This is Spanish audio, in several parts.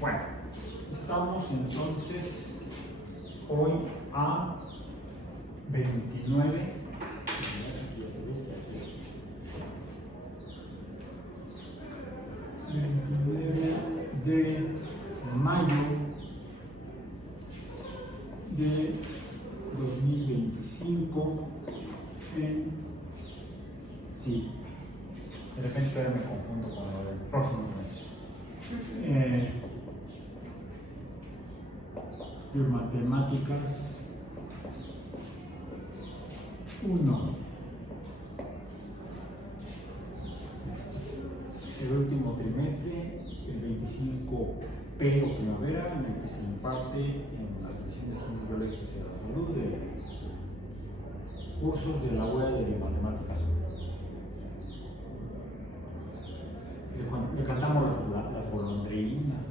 Bueno, estamos entonces hoy a 29 de mayo de 2025 sí, de repente ahora me confundo con lo del próximo mes. Y matemáticas 1. El último trimestre, el 25 pero primavera, en el que se imparte en la División de Ciencias Biológicas y de la Salud de cursos de la web de Matemáticas 1. Le cantamos las golondrinas.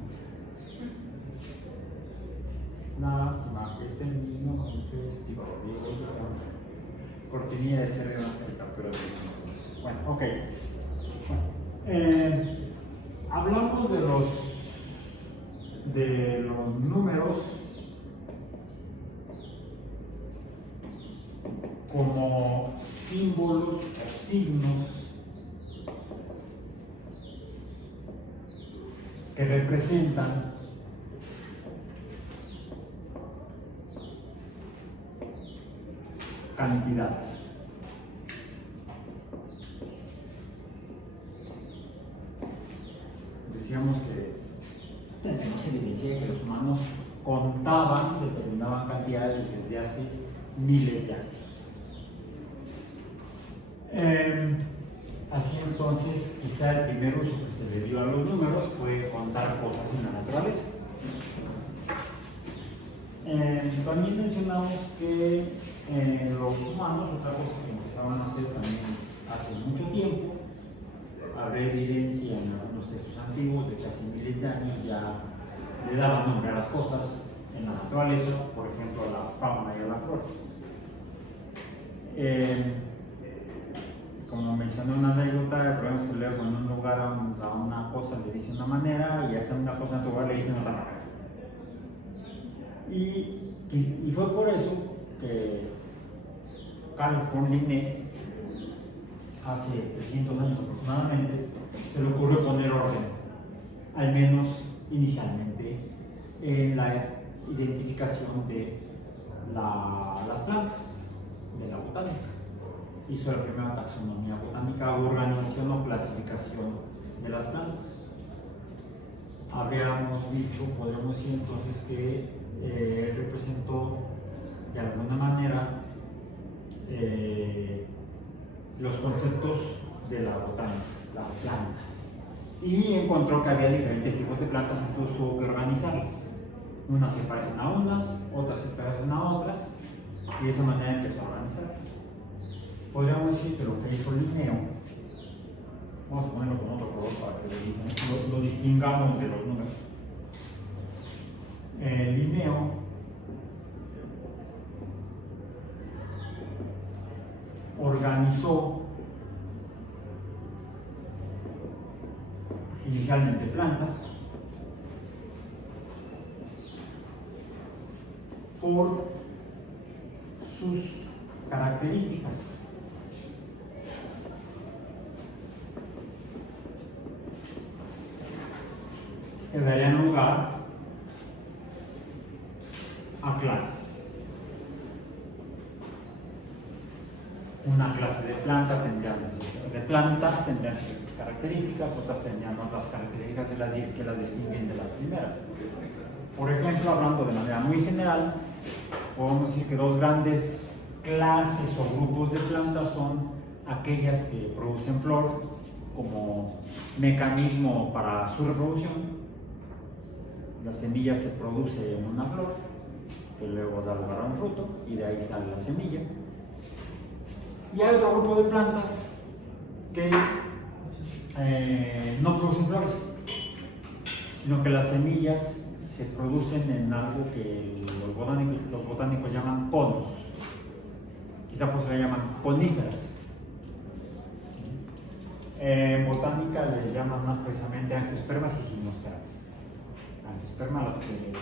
Lástima que terminó el festival. Cortinilla de ser unas caricaturas de nosotros. Bueno, ok. Hablamos de los números como símbolos o signos que representan cantidades. Decíamos que tenemos evidencia de que los humanos contaban determinadas cantidades desde hace miles de años. Así entonces, quizá el primer uso que se le dio a los números fue contar cosas en la naturaleza. También mencionamos que los humanos, otra cosa que empezaban a hacer también hace mucho tiempo, habrá evidencia en los textos antiguos de que hace miles de años ya le daban nombre a las cosas en la naturaleza, por ejemplo a la fauna y a la flora. Como mencioné una anécdota, el problema es que luego en un lugar a una cosa le dicen una manera y a una cosa en otro lugar le dicen otra manera. Y fue por eso que Carl von Linné, hace 300 años aproximadamente, se le ocurrió poner orden, al menos inicialmente, en la identificación de las plantas, de la botánica. Hizo la primera taxonomía botánica o organización o clasificación de las plantas. Habríamos dicho, podemos decir entonces que representó de alguna manera los conceptos de la botánica, las plantas, y encontró que había diferentes tipos de plantas, entonces tuvo que organizarlas. Unas se parecen a unas, otras se parecen a otras, y de esa manera empezó a organizarlas. Podríamos decir que lo que hizo Linneo, vamos a ponerlo con otro color para que lo distingamos de los números. Linneo organizó inicialmente plantas por sus características. Que darían lugar a clases. Una clase de plantas tendrían ciertas características, otras tendrían otras características que las distinguen de las primeras. Por ejemplo, hablando de manera muy general, podemos decir que dos grandes clases o grupos de plantas son aquellas que producen flor como mecanismo para su reproducción. La semilla se produce en una flor que luego da lugar a un fruto y de ahí sale la semilla. Y hay otro grupo de plantas que no producen flores, sino que las semillas se producen en algo que los botánicos llaman conos. Quizá por eso le llaman coníferas. En botánica les llaman más precisamente angiospermas y gimnospermas. angiospermas, las que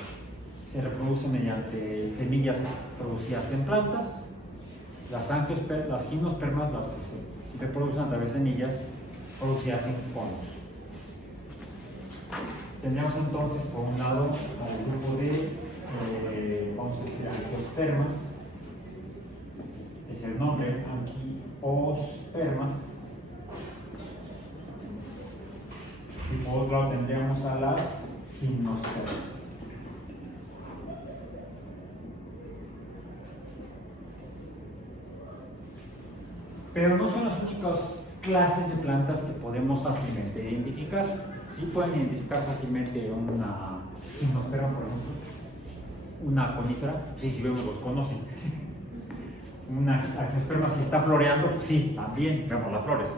se reproducen mediante semillas producidas en plantas. Las gimnospermas, las que se reproducen a través de semillas producidas en conos. Tendríamos entonces, por un lado, al grupo de, vamos a decir, angiospermas, es el nombre, angiospermas. Y por otro lado tendríamos a las gimnospermas. Pero no son las únicas clases de plantas que podemos fácilmente identificar. Sí pueden identificar fácilmente una gimnosperma, por ejemplo, una conífera. Sí, si vemos los conos, sí. Una angiosperma, si está floreando, pues sí, también vemos las flores.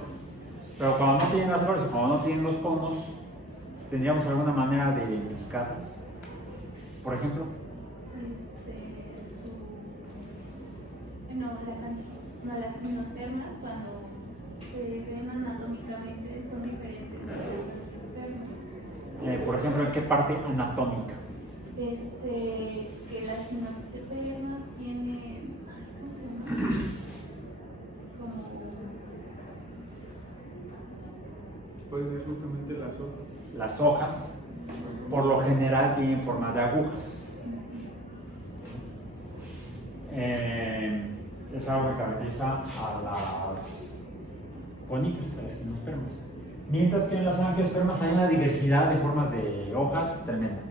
Pero cuando no tienen las flores, cuando no tienen los conos, ¿tendríamos alguna manera de identificarlas? Por ejemplo. Las gimnospermas, cuando se ven anatómicamente, son diferentes a las angiospermas. Por ejemplo, ¿en qué parte anatómica? Que las gimnospermas tienen, ¿cómo se llama? Como... Puede ser justamente las hojas. Las hojas, por lo general, tienen forma de agujas. Es algo que caracteriza a las coníferas, a las gimnospermas. Mientras que en las angiospermas hay una diversidad de formas de hojas tremenda.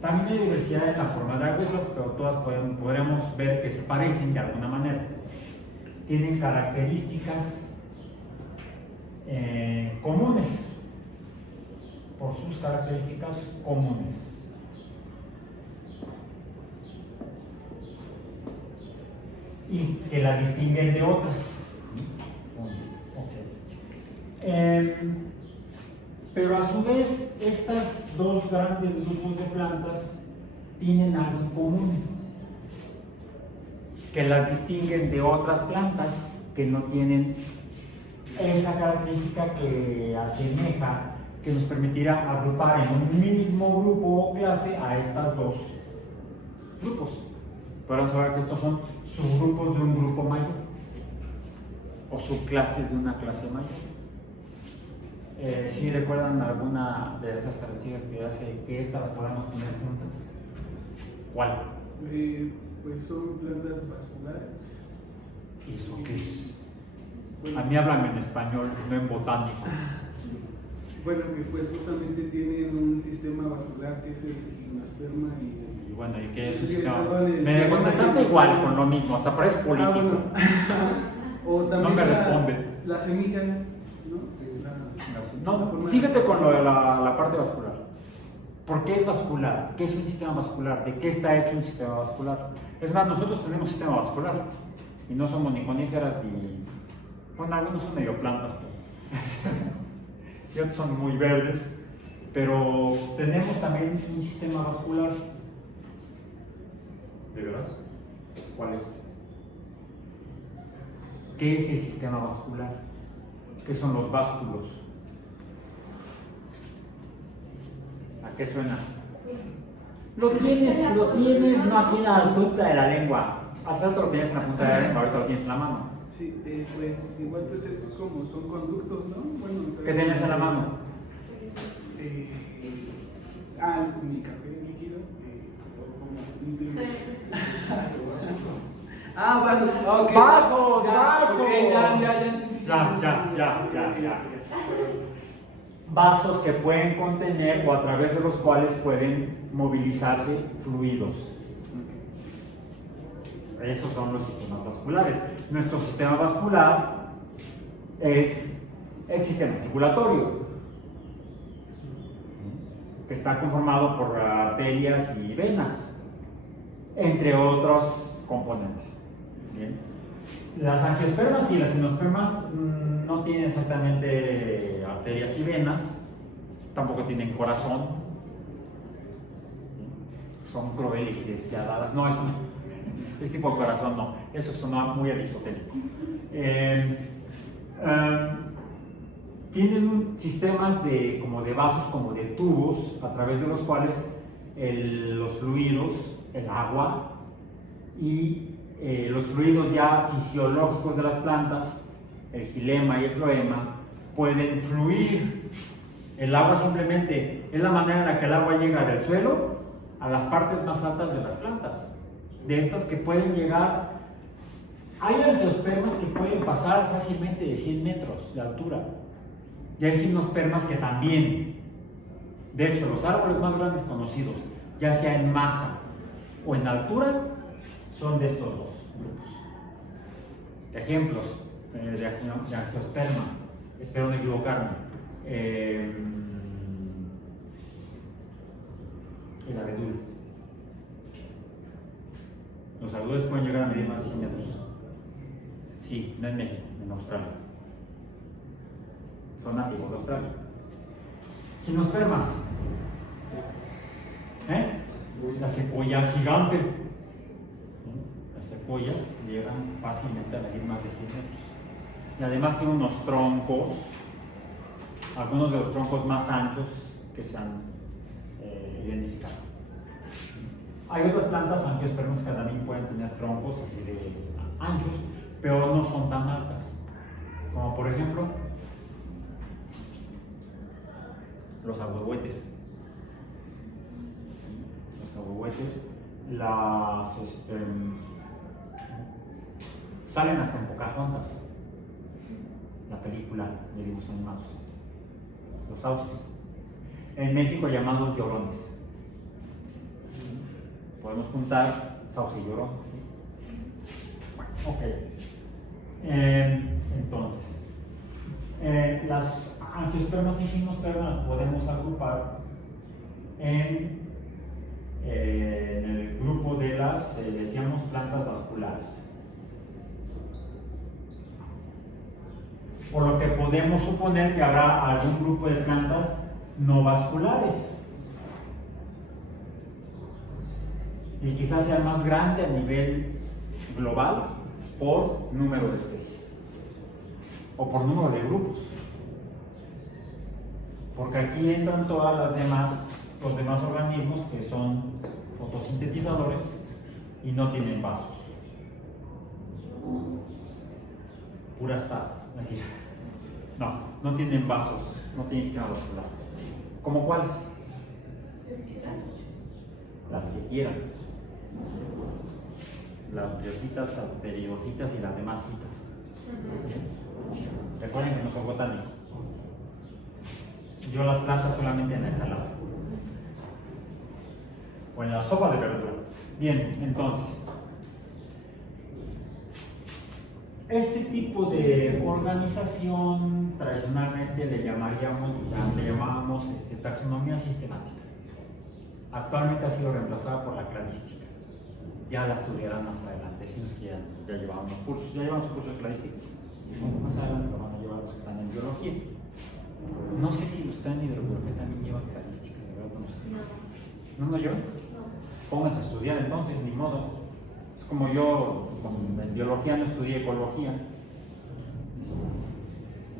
También hay diversidad en la forma de agujas, pero todas podremos ver que se parecen de alguna manera. Tienen características comunes, por sus características comunes. Y que las distinguen de otras. Pero a su vez, estas dos grandes grupos de plantas tienen algo en común, que las distinguen de otras plantas que no tienen esa característica que asemeja, que nos permitirá agrupar en un mismo grupo o clase a estas dos grupos. Podemos saber que estos son subgrupos de un grupo mayor o subclases de una clase mayor. Si recuerdan alguna de esas características que hace que estas las podamos poner juntas, ¿cuál? Pues son plantas vasculares. ¿Y eso qué es? Bueno, A mí háblame en español, no en botánico. bueno, que pues justamente tienen un sistema vascular que es el gimnosperma y Y bueno, ¿y qué es un Sí, sistema? perdón, Me contestaste igual con lo mismo, hasta parece político. bueno. O también No me responde. La semilla, ¿no? No, síguete con lo de la parte vascular. ¿Por qué es vascular? ¿Qué es un sistema vascular? ¿De qué está hecho un sistema vascular? Es más, nosotros tenemos sistema vascular y no somos ni coníferas ni... Bueno, algunos son medio plantas, y otros son muy verdes, pero tenemos también un sistema vascular. ¿De veras? ¿Cuál es? ¿Qué es el sistema vascular? ¿Qué son los básculos? ¿A qué suena? Lo tienes, no aquí en la punta de la lengua. Hace rato lo tenías en la punta de la lengua, ahorita lo tienes en la mano. Sí, pues igual pues es como son conductos, ¿no? Bueno, o sea, ¿Qué tienes en la mano? Mi café líquido. Vasos. Okay. ¡Vasos! Ya, ¡Vasos! okay, ya. Vasos que pueden contener o a través de los cuales pueden movilizarse fluidos. Esos son los sistemas vasculares. Nuestro sistema vascular es el sistema circulatorio, que está conformado por arterias y venas, entre otros componentes. Bien. Las angiospermas y las gimnospermas no tienen exactamente arterias y venas, tampoco tienen corazón, son crueles y despiadadas. No, es tipo de corazón, no, eso suena muy aristotélico. tienen sistemas como de vasos, como de tubos, a través de los cuales los fluidos, el agua y los fluidos ya fisiológicos de las plantas, el xilema y el floema, pueden fluir. El agua simplemente es la manera en la que el agua llega del suelo a las partes más altas de las plantas. De estas que pueden llegar, hay angiospermas que pueden pasar fácilmente de 100 metros de altura. Y hay gimnospermas que también. De hecho, los árboles más grandes conocidos, ya sea en masa o en altura, son de estos dos grupos. Ejemplos de angiosperma, espero no equivocarme. El abedul. Los abedules pueden llegar a medir más de 100 metros. Sí, no en México, en Australia. Son nativos de Australia. Gimnospermas. La secuoya gigante. Las secuoyas llegan fácilmente a medir más de 100 metros. Y además tiene unos troncos, algunos de los troncos más anchos que se han identificado. Hay otras plantas angiospermas que también pueden tener troncos así de anchos, pero no son tan altas. Como por ejemplo, los ahuehuetes. Los ahuehuetes salen hasta en Pocahontas, la película de dibujos animados. Los sauces. En México llamados llorones. Podemos juntar sauce y llorón. Ok. Entonces, las angiospermas y gimnospermas las podemos agrupar en el grupo de las, decíamos, plantas vasculares. Por lo que podemos suponer que habrá algún grupo de plantas no vasculares. Y quizás sea más grande a nivel global por número de especies o por número de grupos, porque aquí entran los demás organismos que son fotosintetizadores y no tienen vasos, puras tazas, es decir, no tienen vasos, no tienen sistema vascular. ¿Cómo cuáles? Las que quieran. Las briofitas, las pteridofitas y las demás fitas. Recuerden que no soy botánico. Yo las plantas solamente en la ensalada o en la sopa de verdura. Bien, entonces, este tipo de organización tradicionalmente le llamábamos taxonomía sistemática. Actualmente ha sido reemplazada por la cladística. Ya la estudiarán más adelante, si nos quieren, ya llevamos cursos, ya llevamos cursos de cladística. Más adelante lo van a llevar los que están en biología. No sé si los que están en hidrobiología también llevan cladística, de verdad no sé. ¿No yo? Pónganse a estudiar entonces, ni modo. Es como yo, en biología no estudié ecología.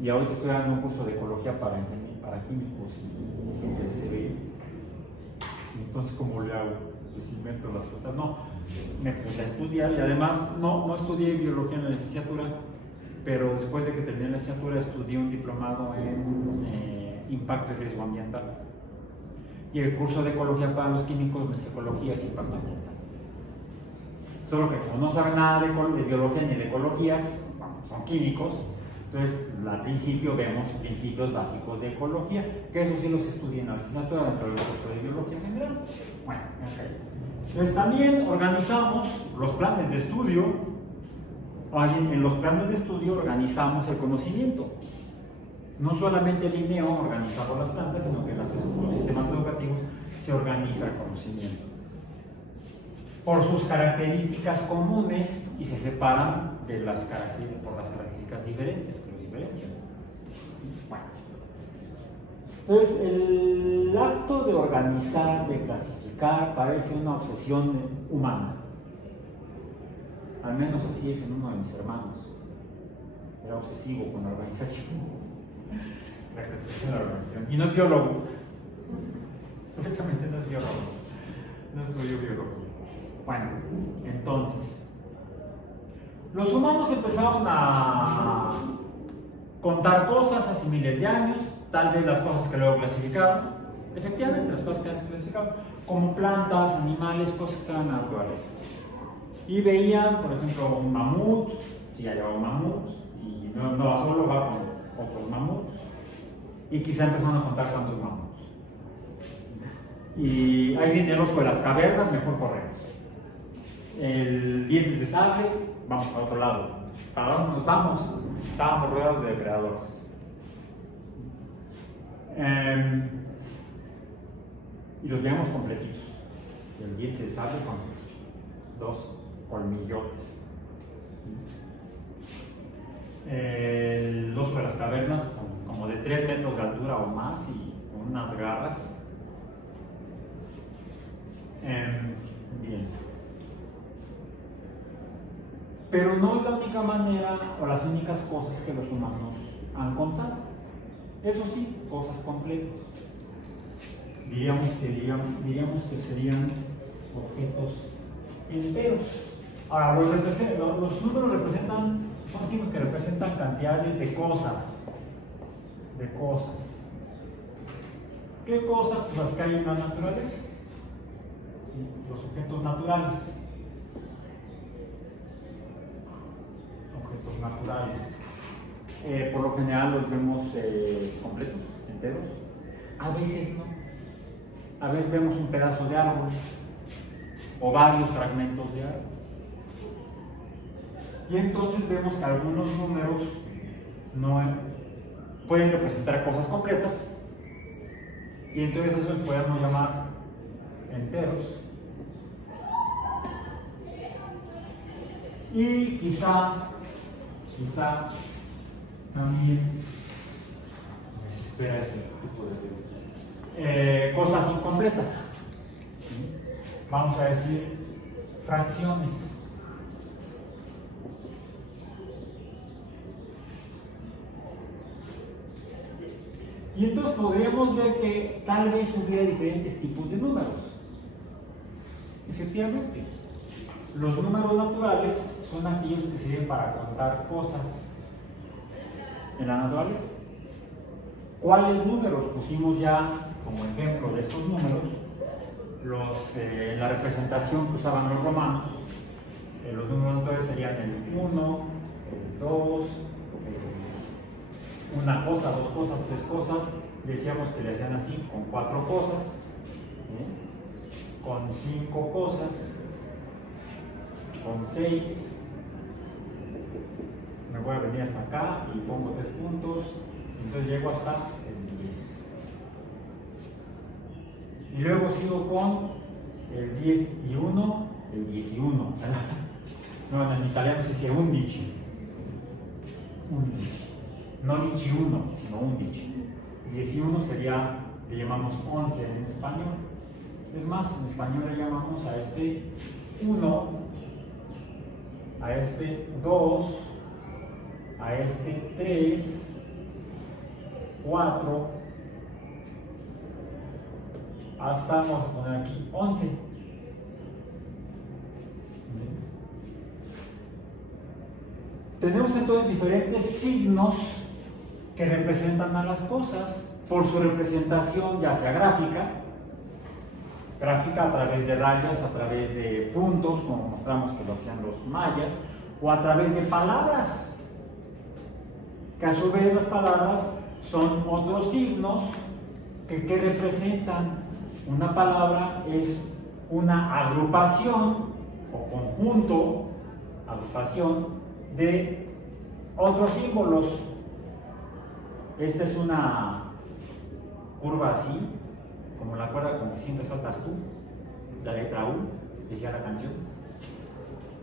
Y ahorita estoy dando un curso de ecología para químicos y gente de CBI. Entonces, ¿cómo le hago? Les invento las cosas. No, me puse a estudiar y además no estudié biología en la licenciatura, pero después de que terminé la licenciatura estudié un diplomado en impacto y riesgo ambiental. Y el curso de ecología para los químicos no es ecología, es impacto ambiental. Solo que como no saben nada de biología ni de ecología, son químicos, entonces al principio vemos principios básicos de ecología, que eso sí los estudié en la licenciatura dentro del curso de biología general. Bueno, okay. Entonces también organizamos los planes de estudio, en los planes de estudio organizamos el conocimiento. No solamente el INEO organiza por las plantas, sino que en los sistemas educativos se organiza el conocimiento por sus características comunes y se separan por las características diferentes que los diferencian. Bueno. Entonces, el acto de organizar, de clasificar, parece una obsesión humana. Al menos así es en uno de mis hermanos. Era obsesivo con la organización. La clasificación de la organización. Y no es biólogo. Precisamente no es biólogo. No estudió biología. Bueno, entonces, los humanos empezaron a contar cosas hace miles de años, tal vez las cosas que luego clasificaron, efectivamente las cosas que antes clasificaron, como plantas, animales, cosas que estaban en la naturaleza. Y veían, por ejemplo, un mamut, si ya llevaba un mamut, y no va solo, va con otros mamuts, y quizá empezaron a contar cuántos mamuts. Y ahí viene el oso de las cavernas, mejor corremos. El dientes de sable, vamos para otro lado. ¿Para dónde nos vamos? Estábamos rodeados de depredadores. Y los veíamos completitos. El diente de sable con sus 2 colmillotes. El oso de las cavernas, como de 3 metros de altura o más, y con unas garras. Bien. Pero no es la única manera o las únicas cosas que los humanos han contado. Eso sí, cosas completas. Diríamos que serían objetos enteros. Ahora, los números representan, son signos que representan cantidades de cosas. ¿Qué cosas? Pues las que hay en la naturaleza. ¿Sí? Los objetos naturales. Por lo general los vemos completos, enteros. A veces no. A veces vemos un pedazo de árbol o varios fragmentos de árbol. Y entonces vemos que algunos números pueden representar cosas completas, y entonces esos podemos llamar enteros. Y quizá también me desespera ese tipo de cosas incompletas. Vamos a decir fracciones. Y entonces podríamos ver que tal vez hubiera diferentes tipos de números. Efectivamente, los números naturales son aquellos que sirven para contar cosas en la naturaleza. ¿Cuáles números pusimos ya como ejemplo de estos números? La representación que usaban los romanos, los números naturales serían el 1, el 2, una cosa, 2 cosas, 3 cosas. Decíamos que le hacían así con 4 cosas, con 5 cosas, con 6. Me voy a venir hasta acá y pongo 3 puntos, entonces llego hasta el 10. Y luego sigo con el 10 y 1, el 10 y 1. No, en italiano se dice 11. No 11, sino 11. 10 y 1 sería, le llamamos 11 en español. Es más, en español le llamamos a este 1, a este 2, a este 3, 4, hasta, vamos a poner aquí, 11. Tenemos entonces diferentes signos que representan a las cosas por su representación, ya sea gráfica a través de rayas, a través de puntos, como mostramos que lo hacían los mayas, o a través de palabras, que a su vez las palabras son otros signos que representan. Una palabra es una agrupación o conjunto, agrupación de otros símbolos. Esta es una curva así, como la cuerda con que siempre saltas tú, la letra U, decía la canción.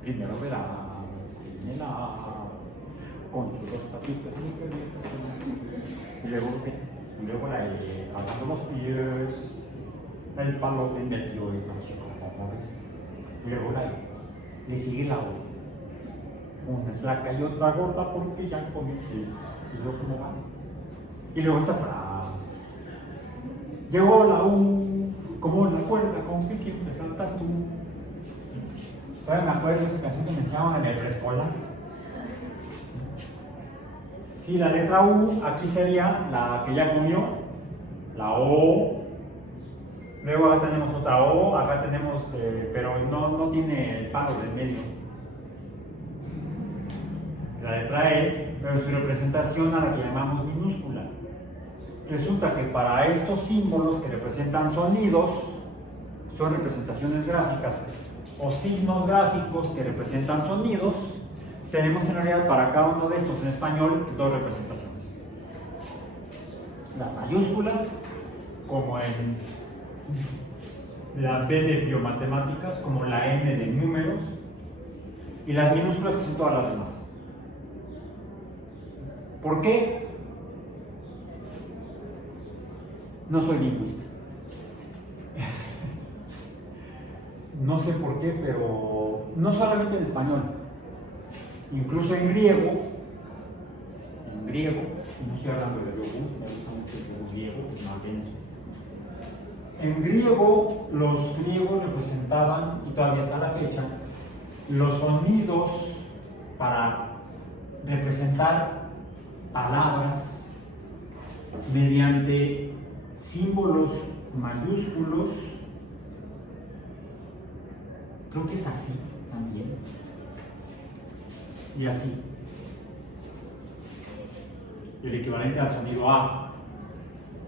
Primero verás en la con sus 2 patitas muy pequeñas, y luego alzando los pies, el palo en medio y más chico, como ves. Y luego le sigue la voz. Una es flaca y otra gorda porque ya comí. Y luego, ¿cómo va? Y luego esta frase. Llegó la U, como la cuerda con que siempre saltas tú. Todavía me acuerdo de esa canción que me enseñaban en el preescolar. Sí, la letra U aquí sería la que ya comió, la O. Luego acá tenemos otra O, acá tenemos, pero no tiene el palo del medio. La letra E, pero su representación a la que llamamos minúscula. Resulta que para estos símbolos que representan sonidos, son representaciones gráficas, o signos gráficos que representan sonidos, tenemos en realidad para cada uno de estos en español dos representaciones. Las mayúsculas, como en la B de biomatemáticas, como la N de números, y las minúsculas que son todas las demás. ¿Por qué? No soy lingüista. No sé por qué, pero no solamente en español, incluso en griego, no estoy hablando de yogur, me gusta mucho el yogur griego, es más denso. En griego, los griegos representaban, y todavía hasta la fecha, los sonidos para representar palabras mediante símbolos mayúsculos. Creo que es así también. Y así. El equivalente al sonido A.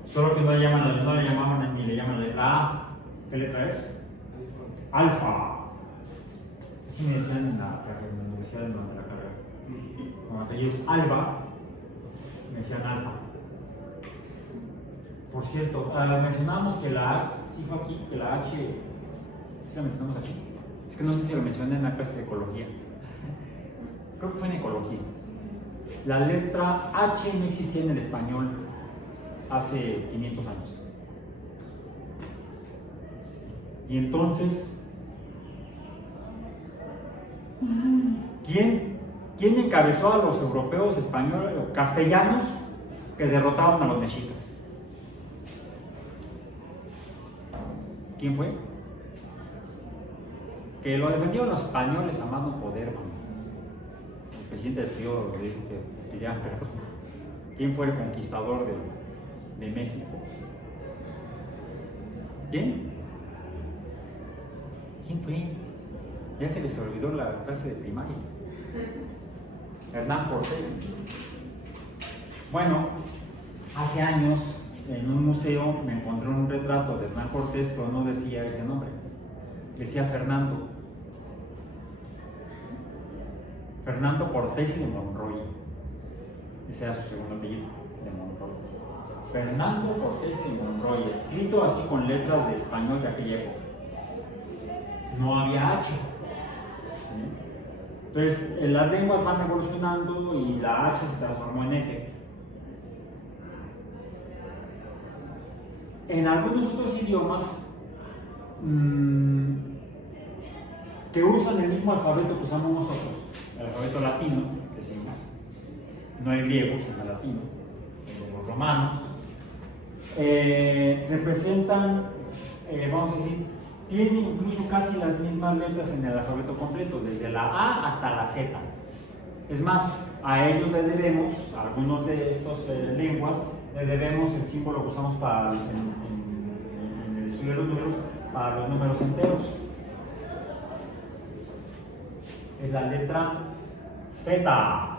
Solo que no le llamaban ni le llaman la letra A. ¿Qué letra es? Alfa. Así me decían en la universidad durante la carrera. Cuando ellos Alba, me decían alfa. Por cierto, mencionábamos que la H, sí fue aquí, que la H, ¿sí la mencionamos aquí? Es que no sé si lo mencioné en la clase de ecología. Creo que fue en ecología. La letra H no existía en el español hace 500 años. Y entonces, ¿quién encabezó a los europeos españoles o castellanos que derrotaron a los mexicas? ¿Quién fue? Que lo defendieron los españoles a más no poder. El presidente despidió, dijo que pidieran perdón. ¿Quién fue el conquistador de México? ¿Quién? ¿Quién fue? Ya se les olvidó la clase de primaria. Hernán Cortés. Bueno, hace años en un museo me encontré un retrato de Hernán Cortés, pero no decía ese nombre. Decía Fernando. Fernando Cortés y de Monroy. Ese era su segundo apellido, de Monroy. Fernando Cortés y de Monroy, escrito así con letras de español de aquella época. No había H. Entonces, las lenguas van evolucionando y la H se transformó en F. En algunos otros idiomas que usan el mismo alfabeto que usamos nosotros, el alfabeto latino, decimos, no el griego, sino el latino, los romanos, representan, vamos a decir, tienen incluso casi las mismas letras en el alfabeto completo, desde la A hasta la Z. Es más, a ellos le debemos, a algunos de estas lenguas, le debemos el símbolo que usamos para, en el estudio de los números, para los números enteros. Es la letra Z.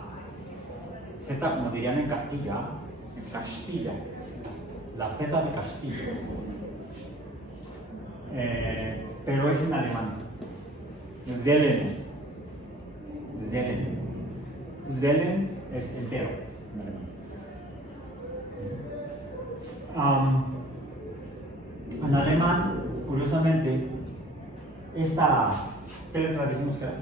Z, como dirían en Castilla, la Z de Castilla. Pero es en alemán. Zellen. Zellen es entero en alemán. En alemán, curiosamente, ¿qué letra dijimos que era?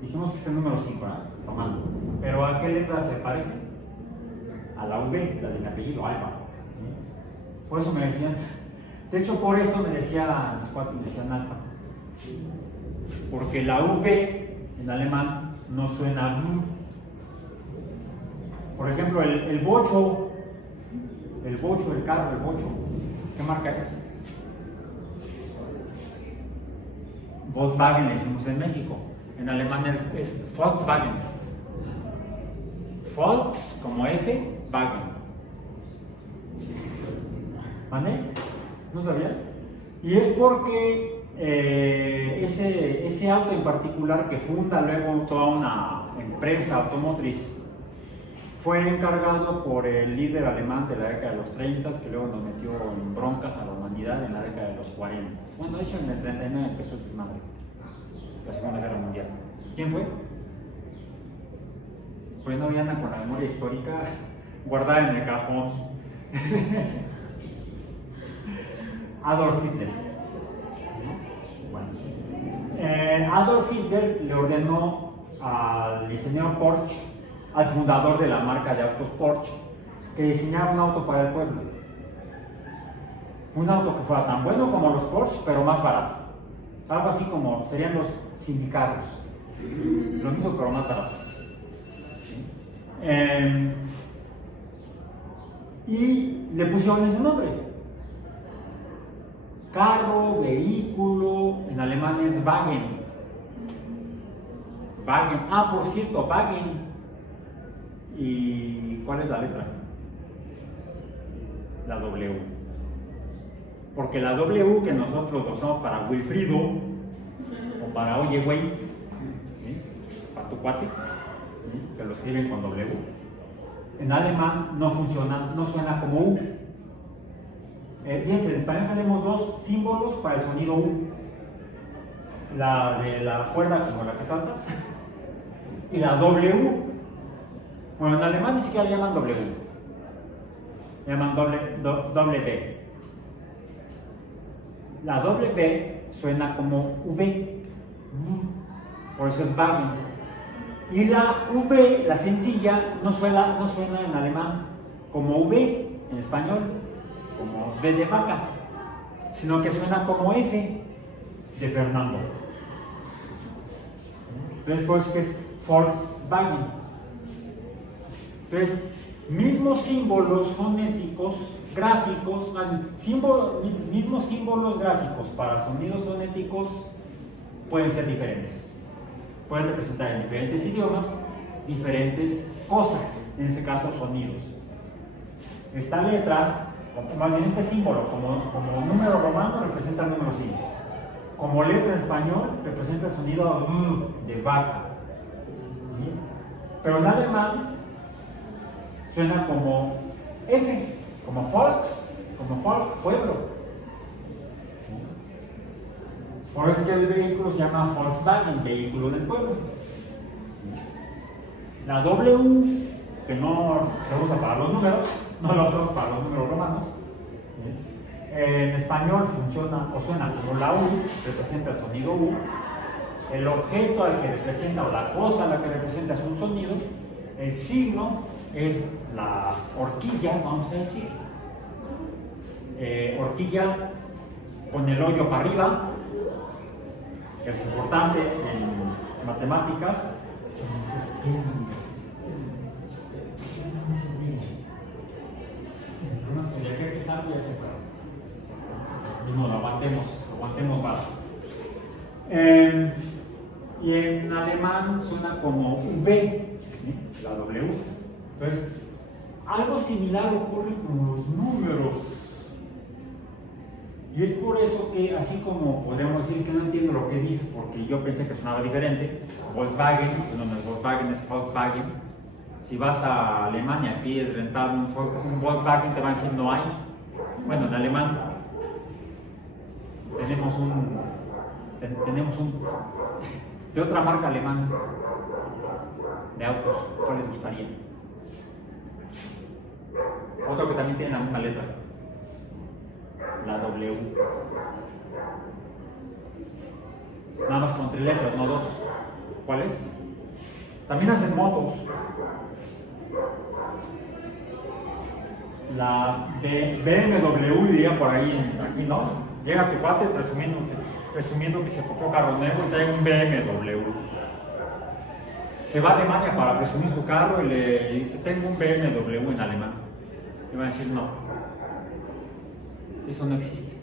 Dijimos que es el número 5, ¿verdad? Tomando. Pero ¿a qué letra se parece? A la V, la de mi apellido, Alba. ¿Sí? Por eso me decían, de hecho por esto me decían mis cuates, me decían alfa. Porque la V en alemán no suena V, Por ejemplo, el bocho, el carro, el bocho, ¿qué marca es? Volkswagen le decimos en México, en alemán es Volkswagen. Volks como F, Wagen. ¿Vale? ¿No sabías? Y es porque ese auto en particular que funda luego toda una empresa automotriz fue encargado por el líder alemán de la década de los 30, que luego nos metió en broncas a la humanidad en la década de los 40. Bueno, de hecho en el 39 empezó el desmadre, la Segunda Guerra Mundial. ¿Quién fue? Pues no andan con la memoria histórica guardada en el cajón. Adolf Hitler. Bueno. Adolf Hitler le ordenó al ingeniero Porsche, al fundador de la marca de autos Porsche, que diseñara un auto para el pueblo. Un auto que fuera tan bueno como los Porsche, pero más barato. Algo así como serían los sindicatos. Lo mismo, pero más barato. Y le pusieron ese nombre. Carro, vehículo, en alemán es Wagen. Wagen. Ah, por cierto, Wagen. ¿Y cuál es la letra? La W. Porque la W que nosotros lo usamos para Wilfrido o para Oye güey, ¿sí? Para tu cuate, ¿sí? Que lo escriben con W. En alemán no funciona, no suena como U. Fíjense, en español tenemos dos símbolos para el sonido U. La de la cuerda como la que saltas y la W. Bueno, en alemán ni siquiera le llaman W. Le llaman doble B. La W suena como V. Por eso es Wagen. Y la V, la sencilla, no suena en alemán como V en español, como V de vaca, sino que suena como F de Fernando. Entonces, por eso que es Volkswagen. Entonces, mismos símbolos fonéticos, gráficos, mismos símbolos gráficos para sonidos fonéticos pueden ser diferentes. Pueden representar en diferentes idiomas diferentes cosas, en este caso sonidos. Esta letra, más bien este símbolo, como número romano representa el número 5. Como letra en español representa el sonido de vaca. ¿Sí? Pero en alemán suena como F, como Volks, como Volk, pueblo. Por eso es que el vehículo se llama Volkswagen, vehículo del pueblo. La W, que no se usa para los números, no la usamos para los números romanos. En español funciona o suena como la U, representa el sonido U. El objeto al que representa o la cosa a la que representa es un sonido. El signo es la horquilla, vamos a decir. Horquilla con el hoyo para arriba, que es importante en matemáticas. El problema es que de aquí a que salga ya se fue. Y no, lo aguantemos más. Y en alemán suena como V, ¿sí? La W. Entonces, algo similar ocurre con los números. Y es por eso que, así como podemos decir que no entiendo lo que dices porque yo pensé que sonaba diferente, Volkswagen, no es Volkswagen, es Volkswagen. Si vas a Alemania y pides rentar un Volkswagen, te van a decir no hay. Bueno, en alemán tenemos un de otra marca alemana de autos. ¿Cuál les gustaría? Otro que también tiene la misma letra, la W. Nada más con 3 letras, no 2. ¿Cuál es? También hacen motos. La BMW diría por ahí, aquí no. Llega tu cuate presumiendo que se compró carro nuevo y trae un BMW. se va a Alemania para presumir su carro y le dice, tengo un BMW en alemán. Y va a decir, no, eso no existe.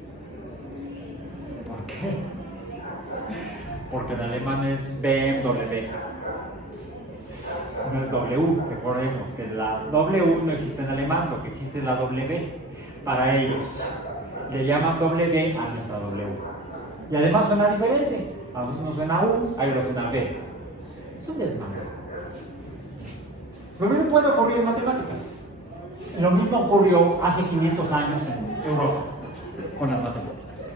¿Por qué? Porque en alemán es BMW, no es W. Recordemos que la W no existe en alemán, lo que existe es la W. Para ellos le llaman W a nuestra W. Y además suena diferente. A nosotros suena U, a ellos suena B. Es un desmadre. Lo mismo puede ocurrir en matemáticas. Lo mismo ocurrió hace 500 años en Europa con las matemáticas.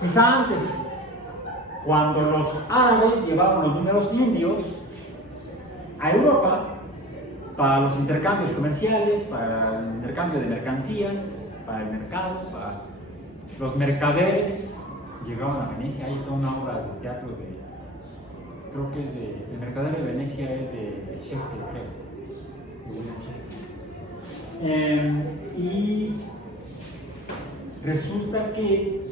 Quizá antes, cuando los árabes llevaban los números indios a Europa para los intercambios comerciales, para el intercambio de mercancías, para el mercado, para los mercaderes, llegaban a Venecia. Ahí está una obra de teatro de, creo que es de, el mercader de Venecia es de Shakespeare, creo. Y resulta que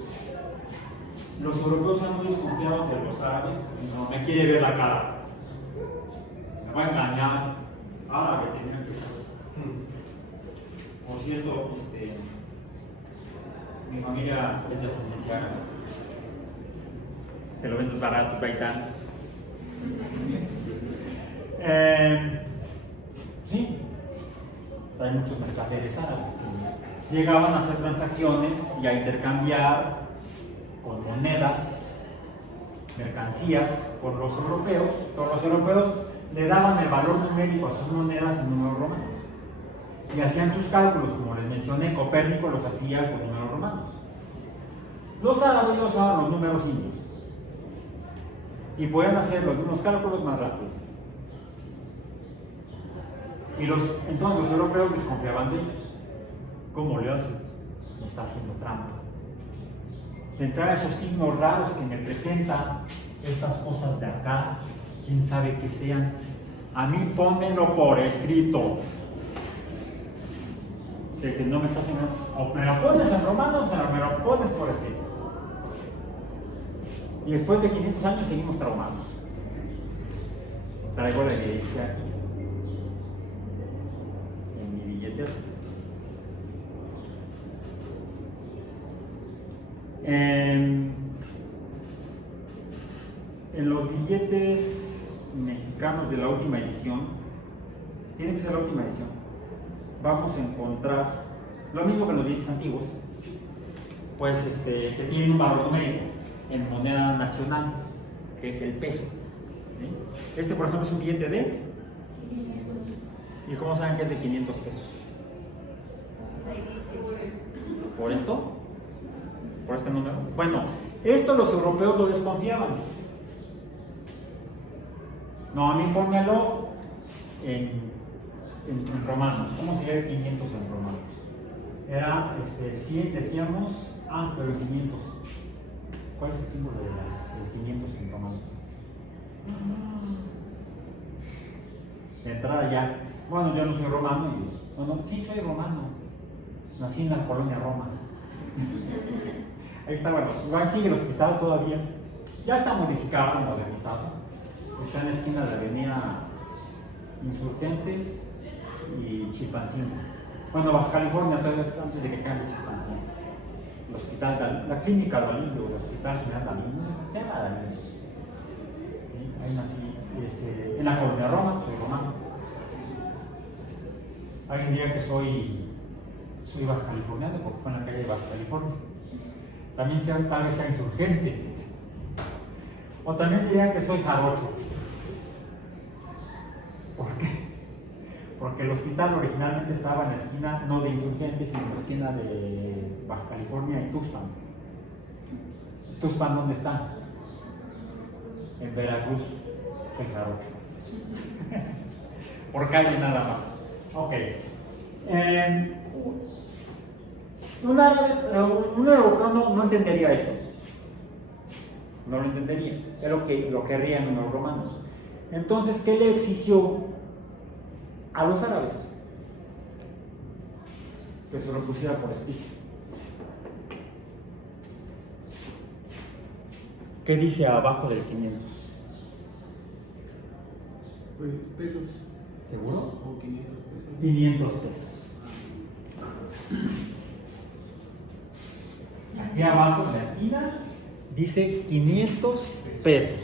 los europeos son muy desconfiados de los árabes. No me quiere ver la cara, me va a engañar. Árabe tenía que ser. Por cierto, mi familia es de ascendencia árabe. Te lo ven tus baratos paisanos. Sí, hay muchos mercaderes árabes que llegaban a hacer transacciones y a intercambiar con monedas, mercancías con los europeos. Todos los europeos le daban el valor numérico a sus monedas en números romanos y hacían sus cálculos, como les mencioné. Copérnico los hacía con números romanos. Los árabes usaban los números indios y podían hacer los mismos cálculos más rápido. Y entonces los europeos desconfiaban de ellos. ¿Cómo le hacen? Me está haciendo trampa. De entrar a esos signos raros que me presentan, estas cosas de acá, quién sabe qué sean. A mí pónmelo por escrito. De que no me está haciendo. O me lo pones en romano o me lo pones por escrito. Y después de 500 años seguimos traumados. Traigo la evidencia aquí. En mi billetera. En los billetes mexicanos de la última edición, tiene que ser la última edición, vamos a encontrar lo mismo que en los billetes antiguos, pues que tienen un valor numérico en moneda nacional, que es el peso. ¿Sí? Por ejemplo, es un billete de, ¿y cómo saben que es de 500 pesos? ¿Por esto? ¿Por este número? Bueno, esto los europeos lo desconfiaban. No, a mí pónmelo en romanos. ¿Cómo sería 500 en romanos? Era 100, decíamos, pero 500. ¿Cuál es el símbolo del 500 en romano? De entrada ya, bueno, yo no soy romano y, bueno, sí soy romano. Nací en la colonia Roma. Ahí está, bueno, igual sigue el hospital todavía. Ya está modificado, modernizado. Está en la esquina de la avenida Insurgentes y Chilpancingo. Bueno, Baja California todavía es antes de que cambie Chilpancingo. El hospital, la clínica Galindo, el hospital general Galindo, no sé, se llama Galindo. Ahí nací, en la colonia Roma, soy romano. Alguien diría que soy baja californiano porque fue en la calle de Baja California. También tal vez sea insurgente. O también diría que soy jarocho. ¿Por qué? Porque el hospital originalmente estaba en la esquina, no de Insurgentes, sino en la esquina de Baja California y Tuxpan. ¿Tuxpan dónde está? En Veracruz. Soy jarocho. Por calle nada más. Ok. Un europeo no entendería esto. No lo entendería. Es lo que harían los romanos. Entonces, ¿qué le exigió a los árabes? Que se lo pusiera por escrito. ¿Qué dice abajo del 500? Pues pesos. ¿Seguro? O 500 pesos. 500 pesos. Aquí abajo en la esquina dice 500 pesos.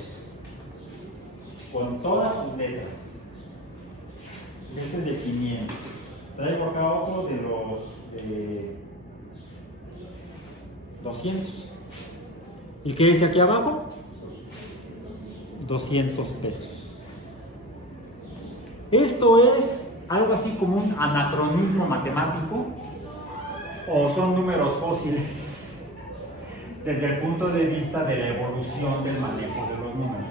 Con todas sus letras. Este es de 500. Traigo acá otro de los de 200. ¿Y qué dice aquí abajo? 200 pesos. Esto es algo así como un anacronismo matemático o son números fósiles desde el punto de vista de la evolución del manejo de los números,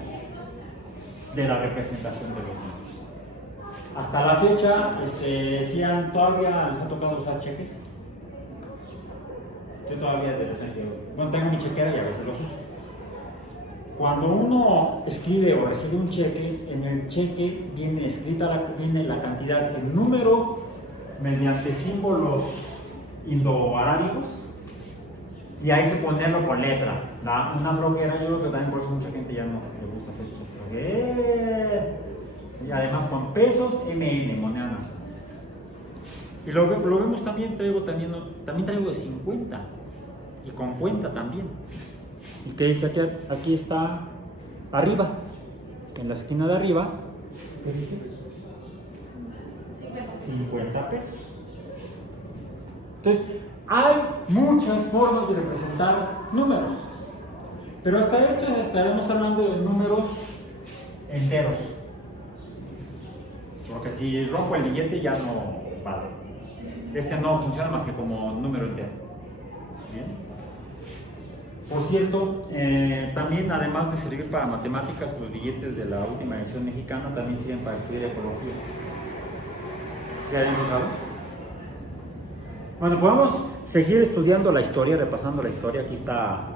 de la representación de los números. Hasta la fecha, ¿todavía les ha tocado usar cheques? Yo todavía de repente, bueno, tengo mi chequera y a veces los uso. Cuando uno escribe o recibe un cheque, en el cheque viene la cantidad en número mediante símbolos indoarábigos y hay que ponerlo con letra. Una flojera, yo creo que también por eso mucha gente ya no le gusta hacer cheques. Y además con pesos, MN, moneda nacional. Y lo vemos también traigo de 50 y con cuenta también. ¿Y qué dice aquí? Aquí está arriba, en la esquina de arriba, ¿qué dice? 50 pesos. Entonces, hay muchas formas de representar números, pero hasta esto estaremos hablando de números enteros, porque si rompo el billete ya no vale. Este no funciona más que como número entero. ¿Bien? Por cierto, también además de servir para matemáticas, los billetes de la última edición mexicana también sirven para estudiar ecología. ¿Se han fijado? Bueno, podemos seguir estudiando la historia, repasando la historia. Aquí está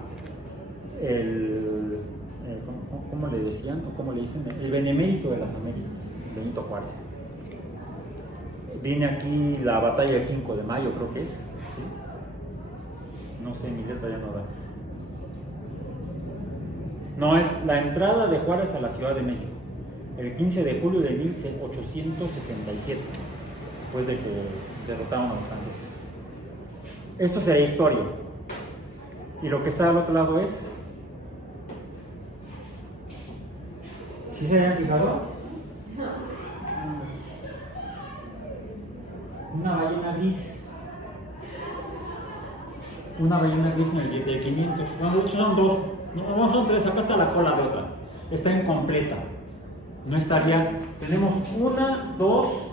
¿cómo le decían? ¿O cómo le dicen? El benemérito de las Américas, Benito Juárez. Viene aquí la batalla del 5 de mayo, creo que es. ¿Sí? No sé, mi letra ya no da. No, es la entrada de Juárez a la Ciudad de México, el 15 de julio de 1867, después de que derrotaron a los franceses. Esto sería historia. Y lo que está al otro lado es... ¿Sí se habían fijado? Una ballena gris. Una ballena gris en el billete de 500. Bueno, de hecho son dos. No son tres, acá está la cola de otra. Está incompleta. No estaría. Tenemos una, dos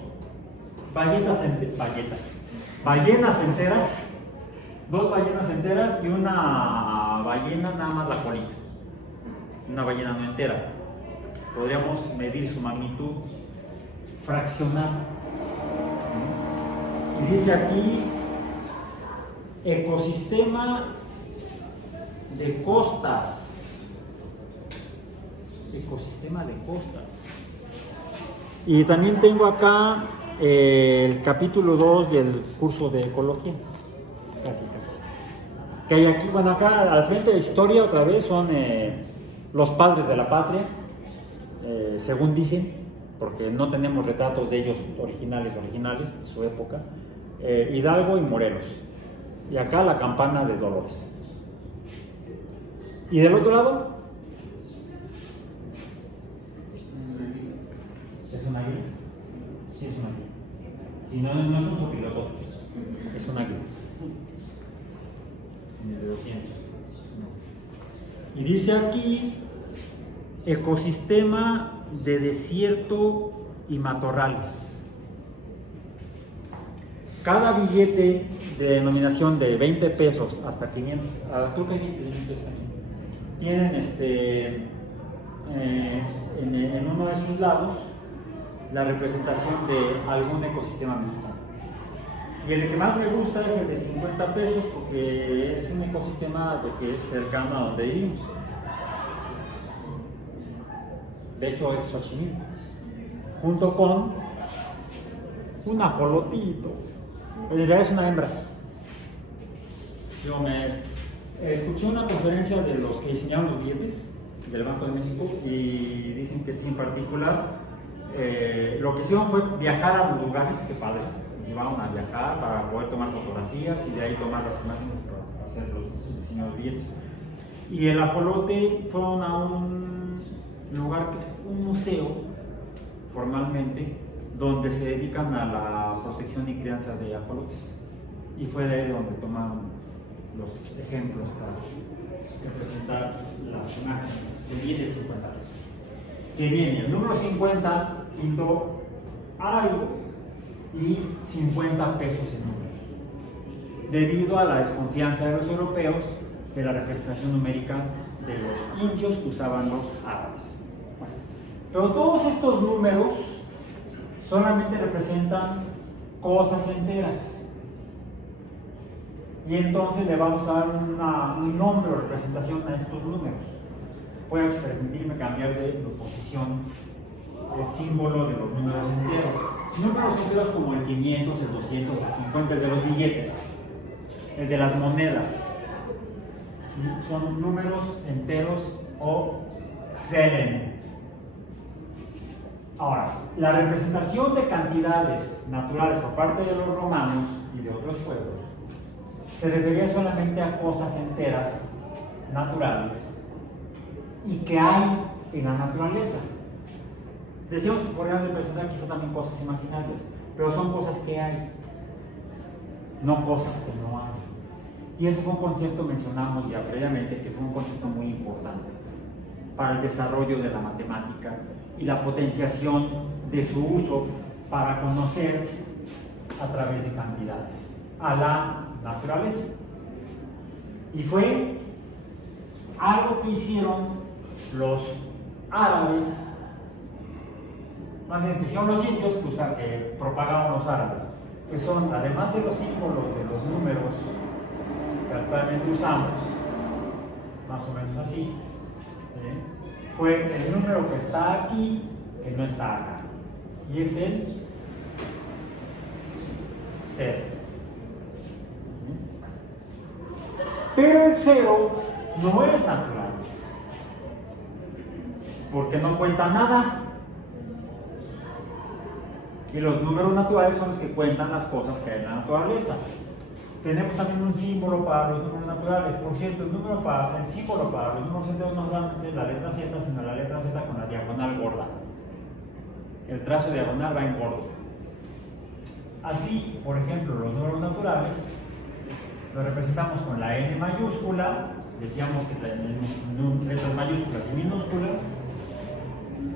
ballenas enteras. Dos ballenas enteras y una ballena nada más la colita. Una ballena no entera. Podríamos medir su magnitud fraccionada. Y dice aquí ecosistema de costas. Ecosistema de costas. Y también tengo acá el capítulo 2 del curso de ecología. Casi. Que hay aquí, bueno, acá al frente de historia otra vez son los padres de la patria, según dicen, porque no tenemos retratos de ellos originales de su época. Hidalgo y Morelos. Y acá la campana de Dolores. ¿Y del otro lado? ¿Es un águila? Sí, es un águila. Si no, no es un sopiloto. Es un águila. De 200. No. Y dice aquí ecosistema de desierto y matorrales. Cada billete de denominación de 20 pesos hasta 500, creo que hay 20 pesos también, tienen en uno de sus lados la representación de algún ecosistema mexicano. Y el que más me gusta es el de 50 pesos porque es un ecosistema que es cercano a donde vivimos. De hecho es Xochimilco, junto con un ajolotito. En realidad es una hembra. Yo escuché una conferencia de los que diseñaron los billetes del Banco de México y dicen que sí, en particular lo que hicieron fue viajar a los lugares, qué padre, llevaron a viajar para poder tomar fotografías y de ahí tomar las imágenes para hacer los diseños billetes. Y el ajolote fueron a un lugar que es un museo, formalmente, donde se dedican a la protección y crianza de ajolotes. Y fue de ahí donde tomaron los ejemplos para representar las imágenes de billetes de 50 pesos. Que viene el número 50 pintó algo y 50 pesos en números, debido a la desconfianza de los europeos de la representación numérica de los indios que usaban los árabes. Bueno, pero todos estos números solamente representan cosas enteras. Y entonces le vamos a dar un nombre o representación a estos números. Pueden permitirme cambiar de posición el símbolo de los números enteros. Números enteros como el 500, el 200, el 50, el de los billetes, el de las monedas. Son números enteros o selen. Ahora, la representación de cantidades naturales por parte de los romanos y de otros pueblos se refería solamente a cosas enteras, naturales, y que hay en la naturaleza. Decíamos que podrían representar quizá también cosas imaginarias, pero son cosas que hay, no cosas que no hay. Y ese fue un concepto, mencionamos ya previamente, que fue un concepto muy importante para el desarrollo de la matemática y la potenciación de su uso para conocer a través de cantidades a la naturaleza. Y fue algo que hicieron los árabes, más bien que hicieron los indios, que propagaron los árabes, que son, además de los símbolos de los números que actualmente usamos, más o menos así, fue el número que está aquí, que no está acá, y es el 0. Pero el 0 no es natural, porque no cuenta nada. Y los números naturales son los que cuentan las cosas que hay en la naturaleza. Tenemos también un símbolo para los números naturales. Por cierto, el símbolo para los números enteros no es solamente la letra Z, sino la letra Z con la diagonal gorda. El trazo diagonal va en gordo. Así, por ejemplo, los números naturales los representamos con la N mayúscula, decíamos que tienen letras mayúsculas y minúsculas,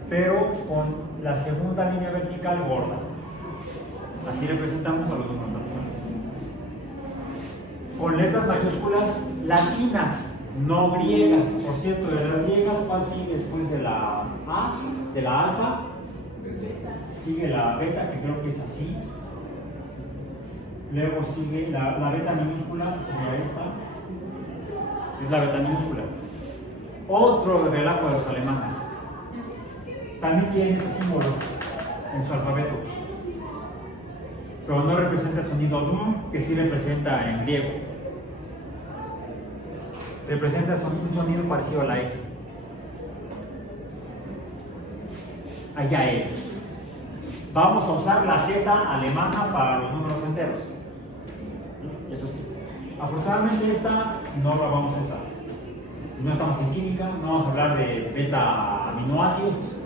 pero con la segunda línea vertical gorda. Así representamos a los números naturales. Con letras mayúsculas latinas, no griegas. Por cierto, de las griegas, ¿cuál sigue después de la A? De la alfa. Sigue la beta, que creo que es así. Luego sigue la beta minúscula, sería esta. Es la beta minúscula. Otro relajo de los alemanes. También tienen este símbolo en su alfabeto, pero no representa el sonido D, que sí representa en griego. Representa un sonido parecido a la S. Allá ellos. Vamos a usar la Z alemana para los números enteros. Eso sí. Afortunadamente esta no la vamos a usar. No estamos en química, no vamos a hablar de beta aminoácidos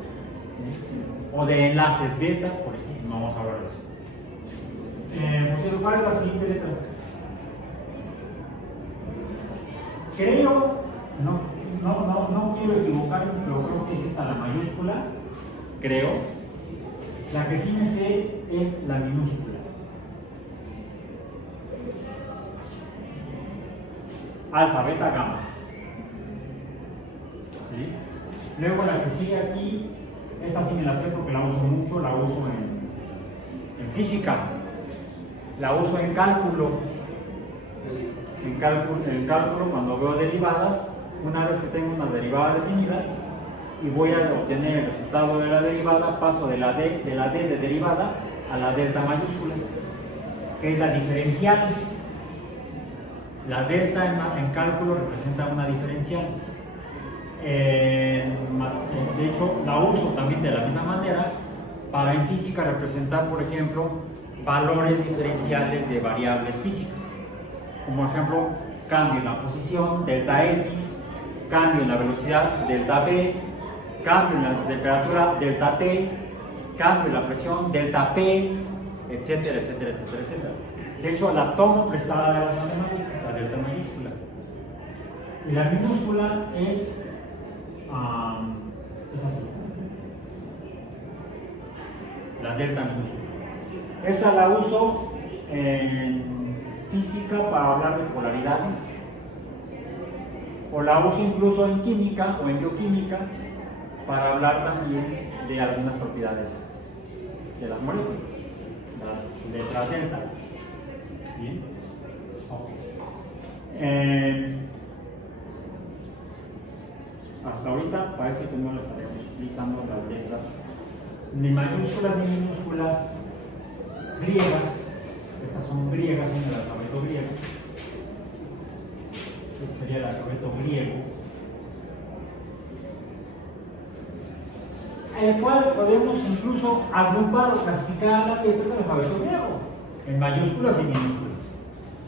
o de enlaces beta, por ejemplo, no vamos a hablar de eso. Por cierto, ¿cuál es la siguiente letra? Creo, no quiero equivocarme, pero creo que es esta la mayúscula, creo. La que sí me sé es la minúscula. Alfa, beta, gamma. ¿Sí? Luego la que sigue aquí, esta sí me la sé porque la uso mucho, la uso en física, la uso en cálculo. En cálculo, cuando veo derivadas, una vez que tengo una derivada definida y voy a obtener el resultado de la derivada, paso de la D de derivada a la delta mayúscula, que es la diferencial. La delta en cálculo representa una diferencial. De hecho, la uso también de la misma manera para en física representar, por ejemplo, valores diferenciales de variables físicas. Como ejemplo, cambio en la posición, delta x, cambio en la velocidad, delta v, cambio en la temperatura, delta t, cambio en la presión, delta p, etcétera, etcétera, etcétera, etcétera. De hecho, la tomo prestada de las matemáticas, la delta mayúscula. Y la minúscula es así. La delta minúscula. Esa la uso en física para hablar de polaridades. O la uso incluso en química o en bioquímica para hablar también de algunas propiedades de las moléculas. La letra delta. Bien. Okay. Hasta ahorita parece que no las estaremos utilizando las letras ni mayúsculas ni minúsculas griegas. Estas son griegas en el alfabeto griego. Este sería el alfabeto griego, el cual podemos incluso agrupar o clasificar las letras del alfabeto griego en mayúsculas y minúsculas.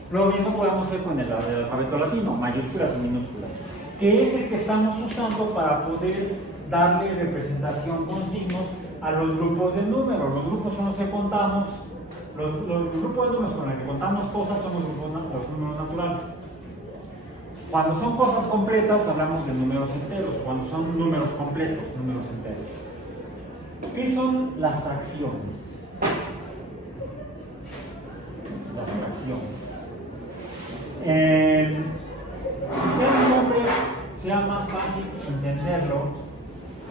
Lo mismo podemos hacer con el alfabeto latino, mayúsculas y minúsculas, que es el que estamos usando para poder darle representación con signos a los grupos de números. Los grupos son los que contamos, los grupos de números con los que contamos cosas son los números naturales. Cuando son cosas completas hablamos de números enteros, cuando son números completos, números enteros. ¿Qué son las fracciones? Las fracciones. Quizá el nombre sea más fácil entenderlo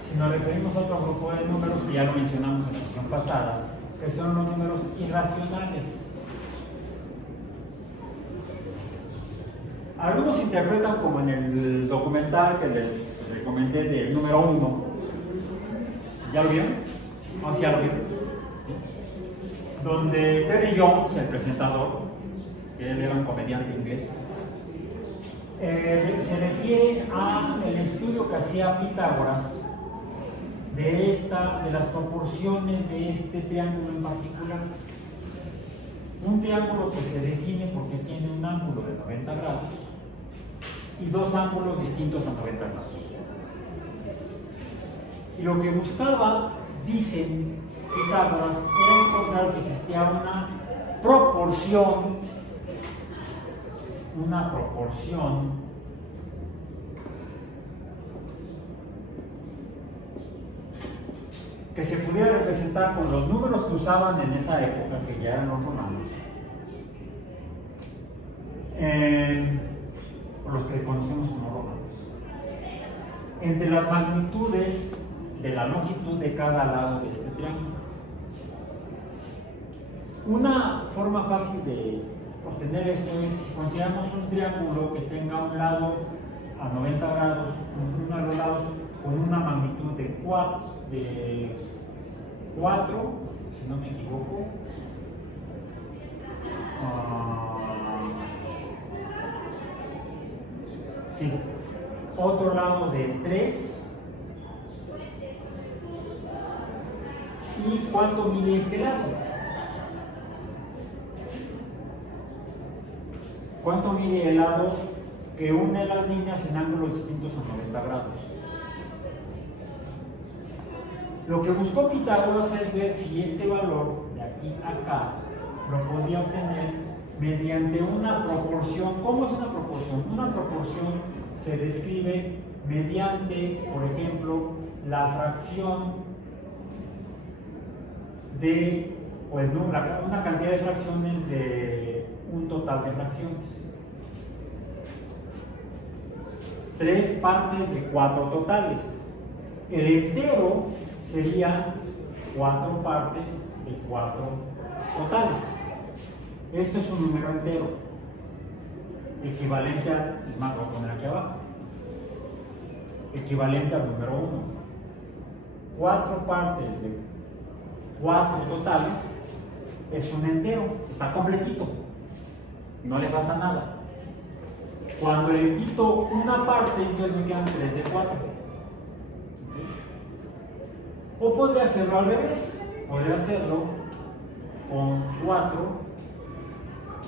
si nos referimos a otro grupo de números que ya lo mencionamos en la sesión pasada, que son los números irracionales. Algunos interpretan como en el documental que les recomendé del número 1. ¿Ya lo vieron? ¿O sí ya lo vieron? ¿Sí? Donde Terry Jones, el presentador, que él era un comediante inglés, se refiere al estudio que hacía Pitágoras de las proporciones de este triángulo en particular. Un triángulo que se define porque tiene un ángulo de 90 grados y dos ángulos distintos a 90 grados. Y lo que buscaba, dicen Pitágoras, era encontrar si existía una proporción que se pudiera representar con los números que usaban en esa época, que ya eran los romanos, o los que conocemos como romanos, entre las magnitudes de la longitud de cada lado de este triángulo. Una forma fácil de obtener esto es si consideramos un triángulo que tenga un lado a 90 grados, uno de los lados con una magnitud de 4, si no me equivoco, sí, otro lado de 3. ¿Y cuánto mide este lado? ¿Cuánto mide el lado que une las líneas en ángulos distintos a 90 grados? Lo que buscó Pitágoras es ver si este valor de aquí a acá lo podía obtener mediante una proporción. ¿Cómo es una proporción? Una proporción se describe mediante, por ejemplo, la fracción de, una cantidad de fracciones de un total de fracciones. 3 partes de 4 totales. El entero sería 4 partes de 4 totales. Esto es un número entero, equivalente al, es más, lo voy a poner aquí abajo, equivalente al número 1. 4 partes de 4 totales es un entero, está completito, no le falta nada. Cuando le quito una parte, entonces me quedan 3 de 4. O podría hacerlo al revés. podría hacerlo con 4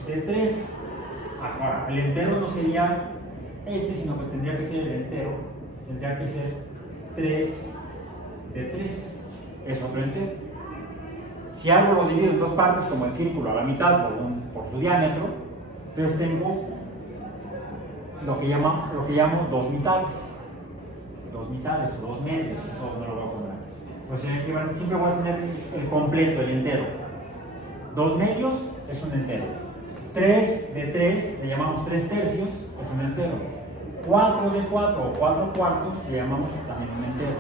de 3. Ahora, el entero no sería este, sino que tendría que ser el entero. Tendría que ser 3 de 3. Es otro entero. Si algo lo divido en dos partes, como el círculo a la mitad por su diámetro, entonces tengo lo que llamo dos mitades. Dos mitades o dos medios, eso no lo voy a poner. Pues en equivalente siempre voy a tener el completo, el entero. 2 medios es un entero. 3 de 3 le llamamos 3 tercios, es un entero. 4 de 4 o 4 cuartos le llamamos también un entero.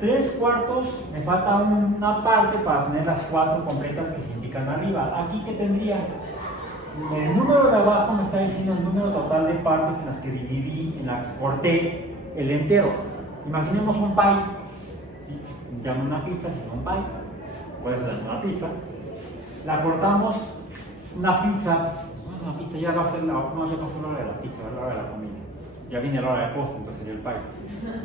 3 cuartos, me falta una parte para tener las 4 completas que se indican arriba. Aquí, ¿qué tendría? El número de abajo me está diciendo el número total de partes en las que dividí, en la que corté el entero. Imaginemos un pie. Ya no una pizza, sino un pie. Puede ser una pizza. La cortamos, una pizza ya va a ser no, ya pasó la hora de la pizza, la hora de la comida. Ya viene la hora del postre, entonces sería el pie.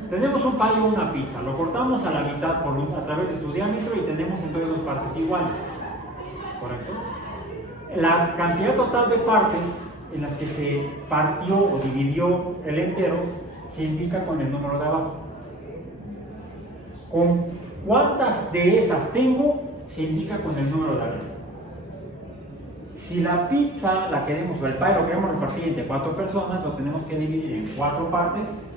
Tenemos un pie o una pizza, lo cortamos a la mitad a través de su diámetro y tenemos entonces dos partes iguales. ¿Correcto? La cantidad total de partes en las que se partió o dividió el entero se indica con el número de abajo. Con cuántas de esas tengo se indica con el número de arriba. Si la pizza la queremos, o el pie lo queremos repartir entre 4 personas, lo tenemos que dividir en 4 partes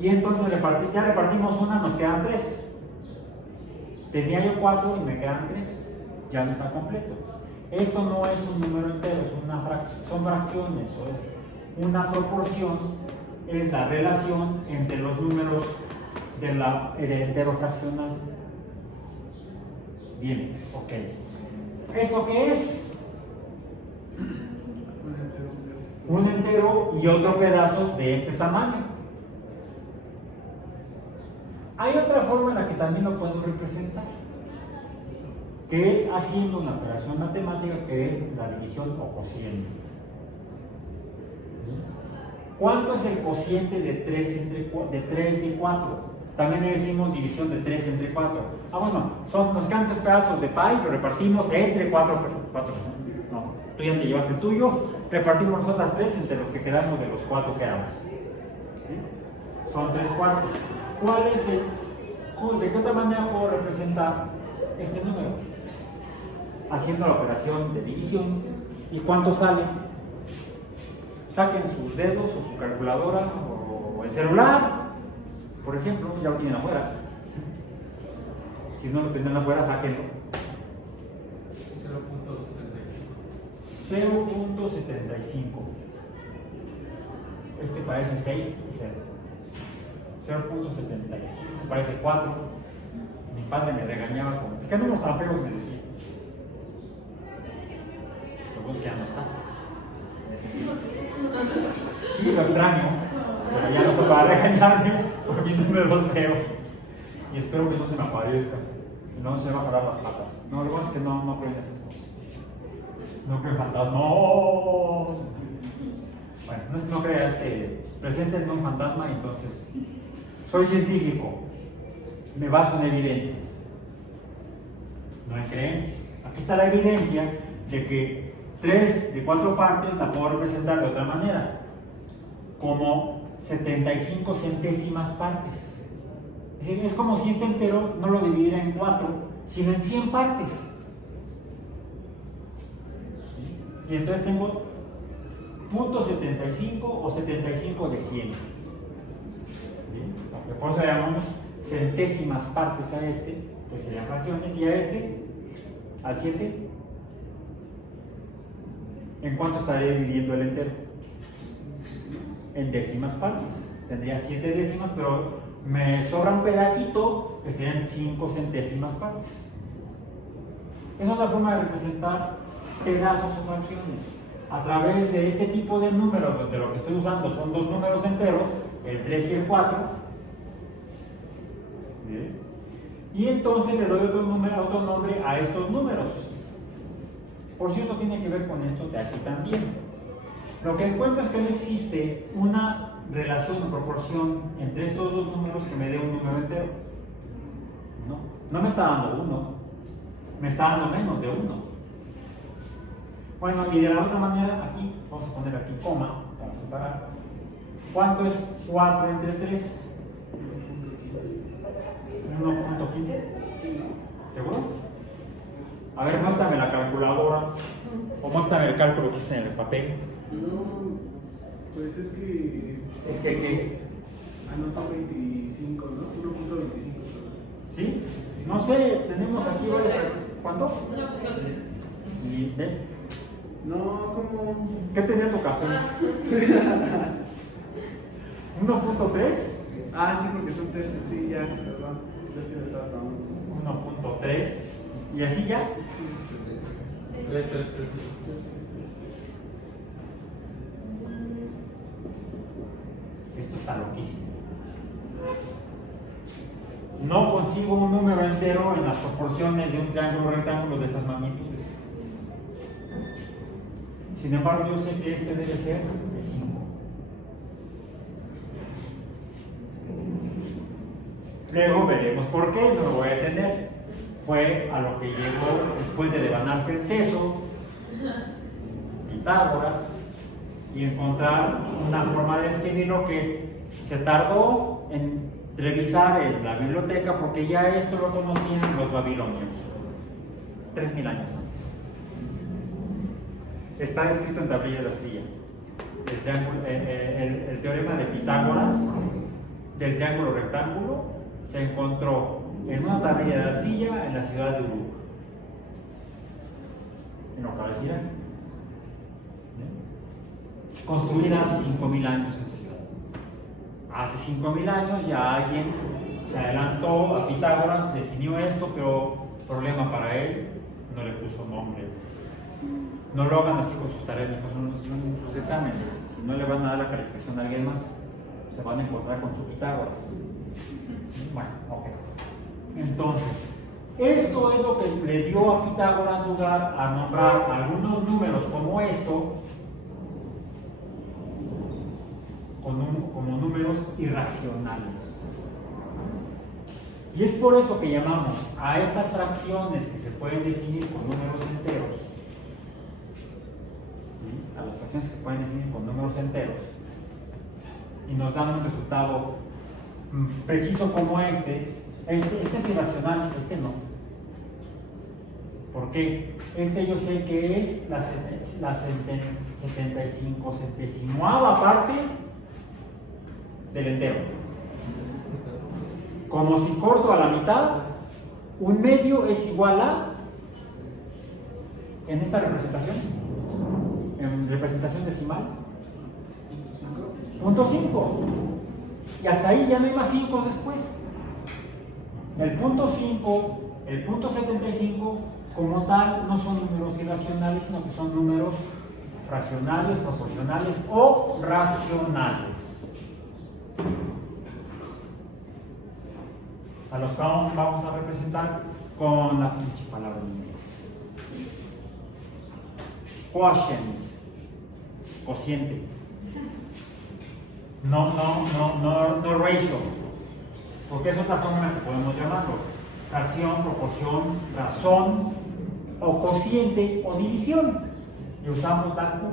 y entonces ya repartimos una, nos quedan 3. Tenía yo 4 y me quedan 3, ya no está completo. Esto no es un número entero, son fracciones, o es una proporción, es la relación entre los números del entero fraccional. Bien, ok. ¿Esto qué es? Un entero y otro pedazo de este tamaño. Hay otra forma en la que también lo puedo representar, que es haciendo una operación matemática que es la división o cociente. ¿Cuánto es el cociente de 3 de 4? También le decimos división de 3 entre 4. Bueno, nos quedan 3 pedazos de pie, lo repartimos entre 4 no, tú ya te llevaste el tuyo, repartimos otras 3 entre los que quedamos de los 4 que éramos. ¿Sí? Son 3 cuartos. ¿De qué otra manera puedo representar este número? Haciendo la operación de división. ¿Y cuánto sale? Saquen sus dedos o su calculadora o el celular, por ejemplo, ya lo tienen afuera. Si no lo tienen afuera, sáquenlo. 0.75. Este parece 6 y 0. 0.75. Este parece 4. Mi padre me regañaba con ¿qué números tan feos? Me decía. Lo bueno es que ya no está. Sí, lo extraño, pero ya no está para regañarme por mis números feos. Y espero que no se me aparezca, no se me va a jalar las patas. No, lo bueno es que no creo en esas cosas. No creo en fantasmas. Bueno, no es que no creas que preséntenme un fantasma y entonces soy científico, me baso en evidencias, no en creencias. Aquí está la evidencia de que 3 de 4 partes la puedo representar de otra manera, como 75 centésimas partes. Es decir, es como si este entero no lo dividiera en 4, sino en 100 partes. Y entonces tengo .75 o 75 de 100. ¿Bien? Por eso llamamos centésimas partes a este, que serían fracciones, y a este, al 7. ¿En cuánto estaría dividiendo el entero? En décimas partes. Tendría 7 décimas, pero me sobra un pedacito que serían 5 centésimas partes. Esa es la forma de representar pedazos o fracciones. A través de este tipo de números, donde lo que estoy usando son dos números enteros, el 3 y el 4. ¿Bien? Y entonces le doy otro nombre a estos números. Por cierto, tiene que ver con esto de aquí también. Lo que encuentro es que no existe una relación o proporción entre estos dos números que me dé un número entero. ¿No? No me está dando 1, me está dando menos de 1. Bueno, y de la otra manera, aquí, vamos a poner aquí coma, para separar. ¿Cuánto es 4 entre 3? 1.15. ¿Seguro? A ver, muéstrame la calculadora. O muéstrame el cálculo que está en el papel. No, pues es que. Es que, ¿qué? Ah, no, son 25, ¿no? 1.25. ¿Sí? No sé, tenemos aquí varias. ¿Cuánto? ¿Y ves? No, ¿cómo? ¿Qué tenía tu café? 1.3. Ah, sí, porque son tercios, sí, ya, perdón. Es que lo estaba tomando. 1.3. ¿Y así ya? Sí. 3, 3, 3. 3. Esto está loquísimo. No consigo un número entero en las proporciones de un triángulo rectángulo de estas magnitudes. Sin embargo, yo sé que este debe ser de 5. Luego veremos por qué, no lo voy a detener. Fue a lo que llegó después de devanarse el seso, Pitágoras, y encontrar una forma de escribirlo que se tardó en revisar en la biblioteca porque ya esto lo conocían los babilonios 3000 años antes. Está escrito en tablillas de arcilla. El teorema de Pitágoras del triángulo rectángulo se encontró en una tablilla de arcilla en la ciudad de Uruk, en lo que decía, construida hace 5000 años en ciudad. Hace 5000 años ya alguien se adelantó a Pitágoras, definió esto, pero problema para él, no le puso nombre. No lo hagan así con sus tareas ni con sus exámenes. Si no le van a dar la calificación a alguien más, se van a encontrar con su Pitágoras. Bueno, ok. Entonces, esto es lo que le dio a Pitágoras lugar a nombrar algunos números como esto, como números irracionales. Y es por eso que llamamos a estas fracciones que se pueden definir con números enteros, ¿sí? A las fracciones que se pueden definir con números enteros, y nos dan un resultado preciso como este es irracional, este no. ¿Por qué? Este yo sé que es la 75 centésimoava parte del entero. Como si corto a la mitad, un medio es igual a, en esta representación, en representación decimal, 0.5. Y hasta ahí ya no hay más 5 después. El punto 5, el punto 75, como tal, no son números irracionales, sino que son números fraccionales, proporcionales o racionales. A los que vamos a representar con la pinche palabra en inglés. Quotient, cociente. No ratio, porque es otra forma en la que podemos llamarlo. Fracción, proporción, razón, o cociente o división. Y usamos la Q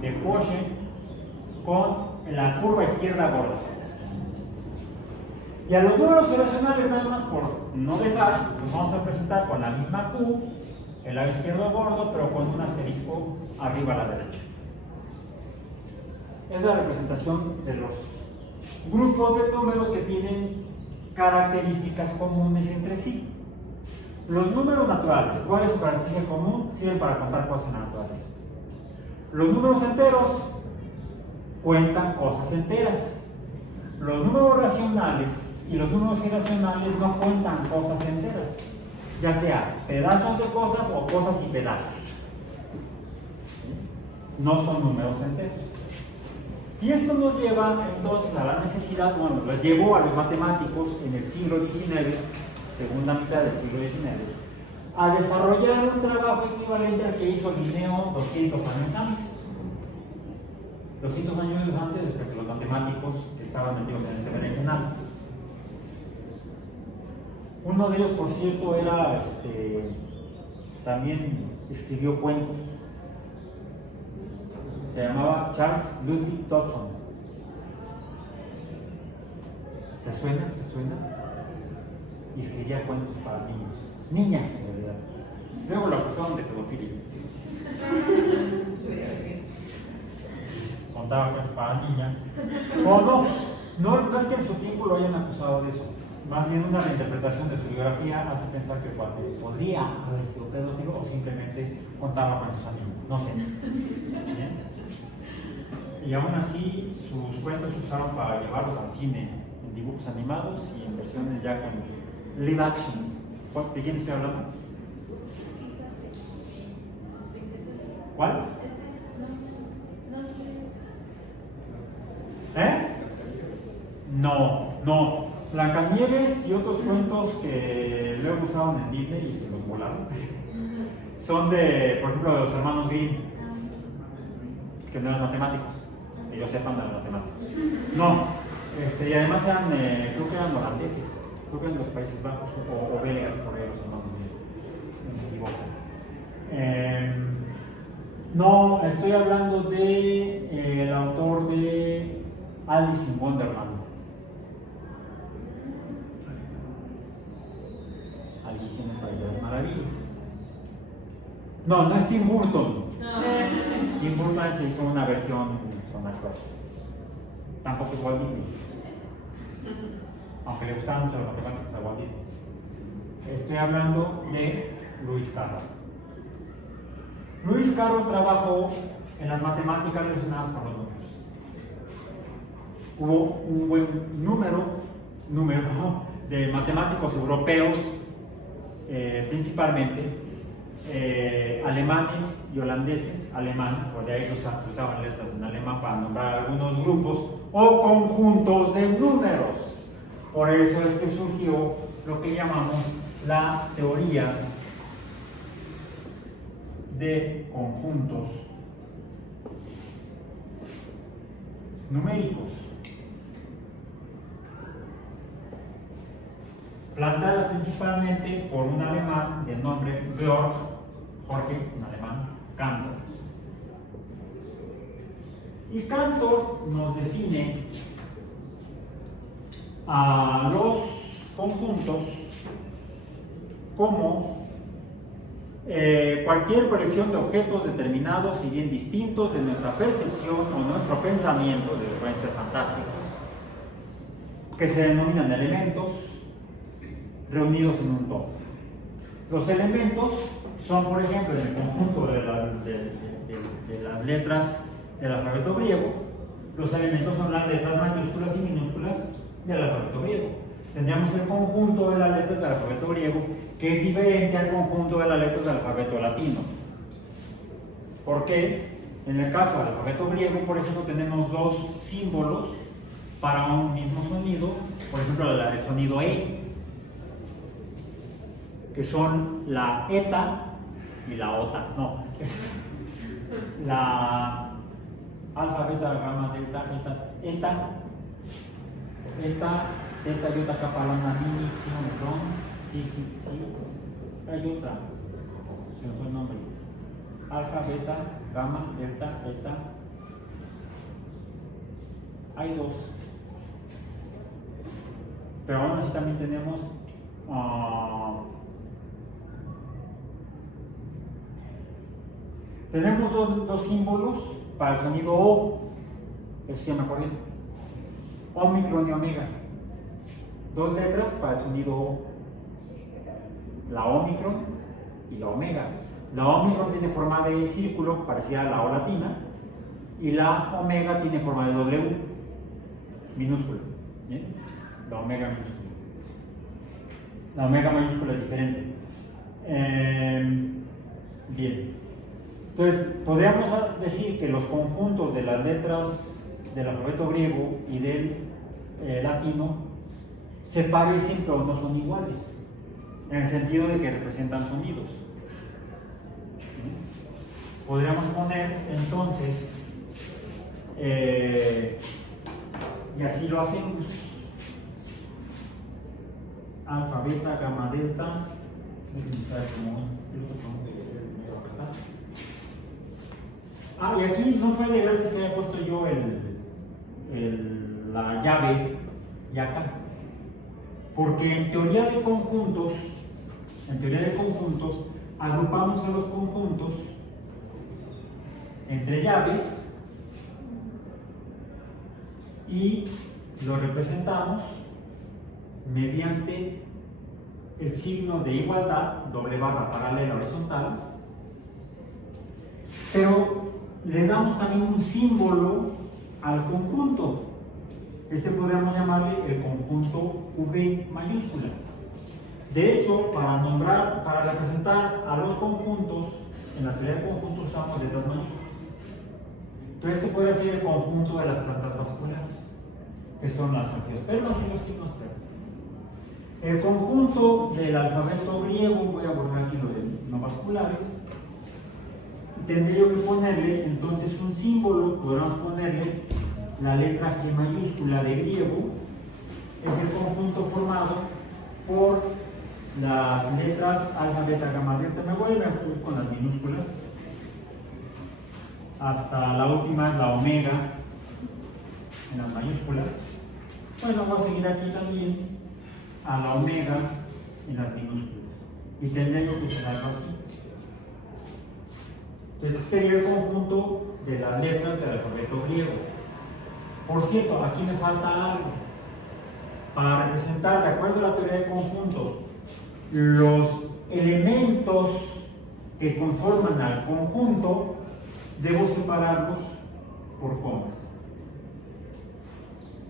de quotient con la curva izquierda gorda. Y a los números irracionales, nada más por no dejar, los vamos a presentar con la misma Q, el lado izquierdo gordo, pero con un asterisco arriba a la derecha. Es la representación de los grupos de números que tienen características comunes entre sí. Los números naturales, ¿cuál es su característica común? Sirven para contar cosas naturales. Los números enteros cuentan cosas enteras. Los números racionales y los números irracionales no cuentan cosas enteras, ya sea pedazos de cosas o cosas y pedazos. No son números enteros. Y esto nos lleva entonces a la necesidad, bueno, les llevó a los matemáticos en el siglo XIX, segunda mitad del siglo XIX, a desarrollar un trabajo equivalente al que hizo Linneo 200 años antes. 200 años antes respecto a los matemáticos que estaban metidos en este berenjenal. Uno de ellos, por cierto, era, también escribió cuentos. Se llamaba Charles Ludwig Dodson. ¿Te suena? ¿Te suena? Y escribía cuentos para niños. Niñas, en realidad. Luego lo acusaron de pedofilia. Contaba cuentos para niñas. O no es que en su tiempo lo hayan acusado de eso. Más bien una reinterpretación de su biografía hace pensar que podría haber sido pedófilo o simplemente contaba cuentos a niñas. No sé. ¿Bien? Y aún así, sus cuentos se usaron para llevarlos al cine en dibujos animados y en versiones ya con live action. ¿De quién estoy hablando? ¿Cuál? ¿Eh? No. Blancanieves y otros cuentos que luego usaron en Disney y se los volaron son de, por ejemplo, de los hermanos Grimm, que no eran matemáticos, que yo sepa, no eran matemáticos. No, y además eran, creo que eran holandeses, creo que eran de los Países Bajos o belgas, por ahí los hermanos Grimm, si me equivoco. No, estoy hablando de el autor de Alice in Wonderland. Alice en el País de las Maravillas. No es Tim Burton. Tim Burton se hizo una versión con actores. Tampoco es Walt Disney. Aunque le gustaban mucho las matemáticas a Walt Disney. Estoy hablando de Lewis Carroll. Lewis Carroll trabajó en las matemáticas relacionadas con los números. Hubo un buen número de matemáticos europeos, principalmente alemanes y holandeses. Alemanes, porque ahí se usaban letras en alemán para nombrar algunos grupos o conjuntos de números. Por eso es que surgió lo que llamamos la teoría de conjuntos numéricos, plantada principalmente por un alemán de nombre Jorge, un alemán, Cantor. Y Cantor nos define a los conjuntos como cualquier colección de objetos determinados y bien distintos de nuestra percepción o nuestro pensamiento, que pueden ser fantásticos, que se denominan elementos reunidos en un todo. Los elementos son, por ejemplo, en el conjunto de las letras del alfabeto griego. Los elementos son las letras mayúsculas y minúsculas del alfabeto griego. Tendríamos el conjunto de las letras del alfabeto griego, que es diferente al conjunto de las letras del alfabeto latino. Porque en el caso del alfabeto griego, por ejemplo, tenemos dos símbolos para un mismo sonido. Por ejemplo, el sonido E, que son la eta y la ota. No, es la alfa, beta, gamma, delta, eta, delta, iota, kappa, lambda, mini, psilon, epsilon, phi, hay otra, que no fue el nombre. Alfa, beta, gamma, delta, eta. Hay dos. Pero aún así también tenemos dos símbolos para el sonido O. Eso se llama corriente. Omicron y omega. Dos letras para el sonido O. La Omicron y la omega. La Omicron tiene forma de círculo, parecida a la O latina, y la omega tiene forma de W, minúscula. ¿Bien? La omega minúscula. La omega mayúscula es diferente. Bien. Entonces, podríamos decir que los conjuntos de las letras del alfabeto griego y del latino se parecen pero no son iguales, en el sentido de que representan sonidos. Podríamos poner entonces, y así lo hacemos, alfa, beta, gamma, delta. Ah, y aquí no fue de gratis que haya puesto yo la llave y acá. Porque en teoría de conjuntos, agrupamos a los conjuntos entre llaves y lo representamos mediante el signo de igualdad, doble barra paralela horizontal, pero le damos también un símbolo al conjunto. Este podríamos llamarle el conjunto V mayúscula. De hecho, para representar a los conjuntos, en la teoría de conjuntos usamos letras mayúsculas. Entonces, este puede ser el conjunto de las plantas vasculares, que son las angiospermas y los gimnospermas. El conjunto del alfabeto griego, voy a borrar aquí lo de no vasculares, tendría yo que ponerle entonces un símbolo, podríamos ponerle la letra G mayúscula de griego, es el conjunto formado por las letras alfa, beta, gamma, delta. Me voy a ir con las minúsculas hasta la última, la omega, en las mayúsculas. Pues vamos a seguir aquí también a la omega en las minúsculas y tendría yo que ser algo así. Entonces este sería el conjunto de las letras del alfabeto griego. Por cierto, aquí me falta algo. Para representar, de acuerdo a la teoría de conjuntos, los elementos que conforman al conjunto, debo separarlos por comas.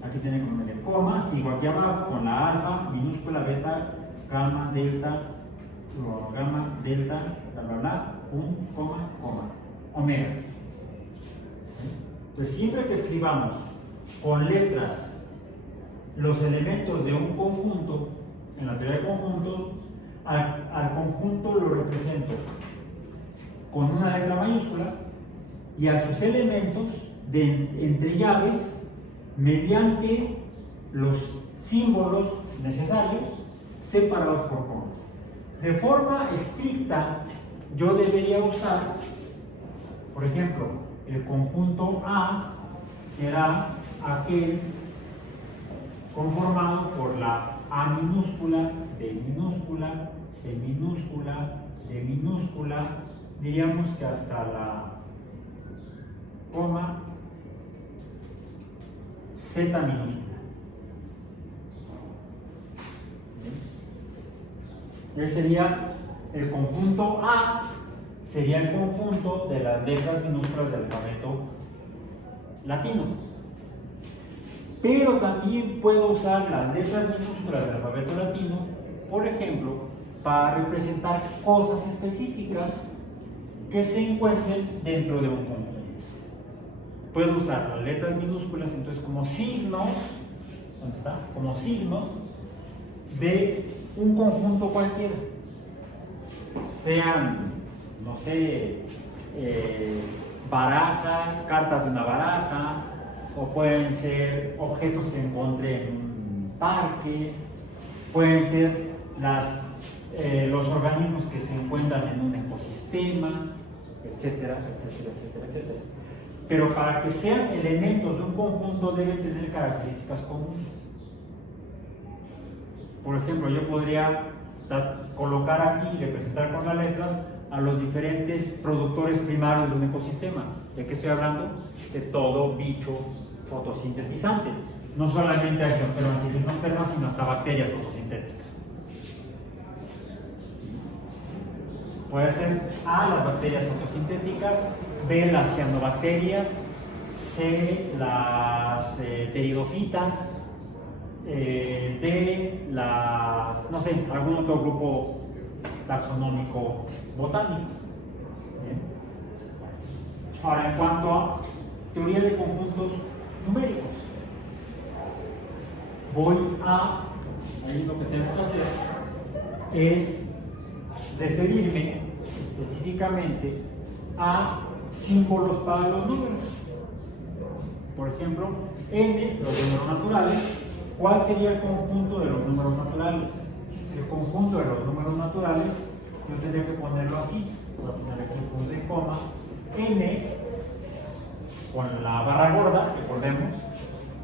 Aquí tiene que poner coma, sigo aquí abajo con la alfa, minúscula, beta, gamma, delta, bla, bla, bla, coma, omega. Entonces, siempre que escribamos con letras los elementos de un conjunto, en la teoría de conjuntos, al conjunto lo represento con una letra mayúscula y a sus elementos entre llaves mediante los símbolos necesarios separados por comas. De forma estricta, yo debería usar, por ejemplo, el conjunto A será aquel conformado por la A minúscula, B minúscula, C minúscula, D minúscula, diríamos que hasta la coma Z minúscula. Ese sería el conjunto A, sería el conjunto de las letras minúsculas del alfabeto latino. Pero también puedo usar las letras minúsculas del alfabeto latino, por ejemplo, para representar cosas específicas que se encuentren dentro de un conjunto. Puedo usar las letras minúsculas entonces como signos, ¿dónde está? Como signos de un conjunto cualquiera. Sean, no sé, barajas, cartas de una baraja, o pueden ser objetos que encontré en un parque, pueden ser los organismos que se encuentran en un ecosistema, etcétera, etcétera, etcétera, etcétera. Pero para que sean elementos de un conjunto deben tener características comunes. Por ejemplo, yo podría colocar aquí y representar con las letras a los diferentes productores primarios de un ecosistema. ¿De qué estoy hablando? De todo bicho fotosintetizante. No solamente angiospermas y gimnospermas, sino hasta bacterias fotosintéticas. Puede ser A, las bacterias fotosintéticas, B, las cianobacterias, C, las pteridofitas, D, no sé, algún otro grupo taxonómico botánico. Bien. Ahora, en cuanto a teoría de conjuntos numéricos, ahí lo que tengo que hacer es referirme específicamente a símbolos para los números. Por ejemplo, n, los números naturales. ¿Cuál sería el conjunto de los números naturales? el conjunto de los números naturales, yo tendría que ponerlo así, voy a poner aquí un punto y coma, n, con la barra gorda, recordemos,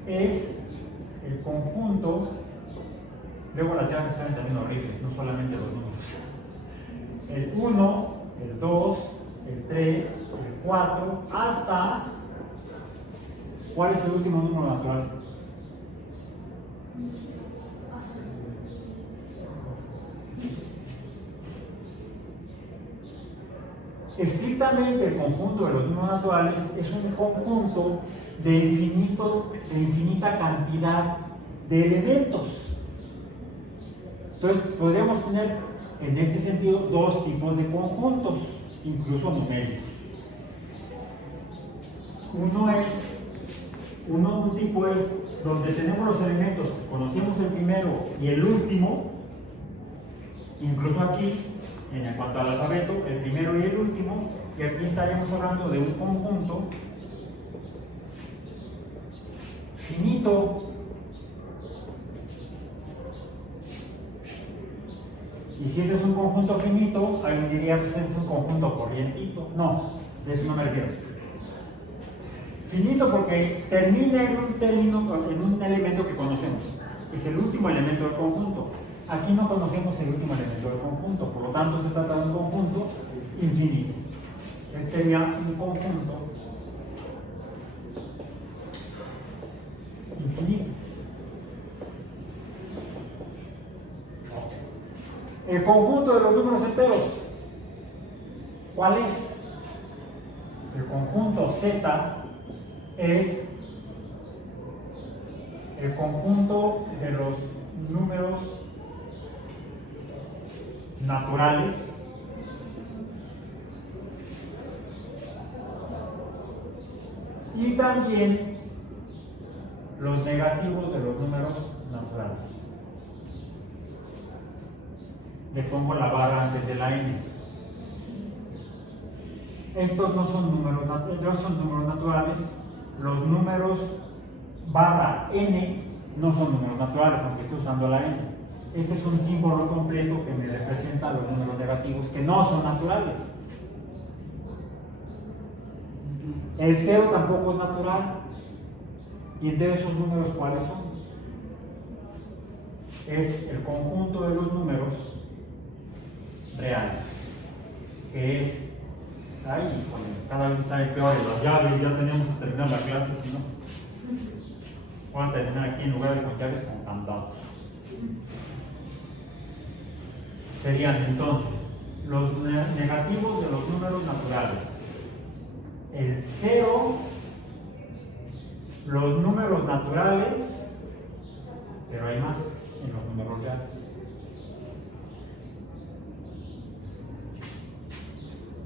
es el conjunto, luego las llaves salen también horribles, no solamente los números, el 1, el 2, el 3, el 4, hasta, ¿cuál es el último número natural? Estrictamente el conjunto de los números naturales es un conjunto de infinita cantidad de elementos. Entonces podríamos tener en este sentido dos tipos de conjuntos, incluso numéricos. Un tipo es donde tenemos los elementos que conocemos el primero y el último, incluso aquí en cuanto al alfabeto, el primero y el último, y aquí estaríamos hablando de un conjunto finito. Y si ese es un conjunto finito, alguien diría, pues ese es un conjunto corrientito. No, de eso no me refiero. Finito porque termina en un término, en un elemento que conocemos. Es el último elemento del conjunto. Aquí no conocemos el último elemento del conjunto, por lo tanto se trata de un conjunto infinito. Este sería un conjunto infinito. El conjunto de los números enteros, ¿cuál es? El conjunto Z es el conjunto de los números naturales y también los negativos de los números naturales. Le pongo la barra antes de la n. Estos no son números naturales. Los números barra n no son números naturales, aunque esté usando la n. Este es un símbolo completo que me representa los números negativos que no son naturales. El 0 tampoco es natural. ¿Y entonces esos números cuáles son? Es el conjunto de los números reales, que es, ay, cada vez sale peor las llaves, ya teníamos que terminar la clase, si no, voy a terminar aquí en lugar de con llaves con candados. Serían entonces los negativos de los números naturales, el 0, los números naturales, pero hay más en los números reales.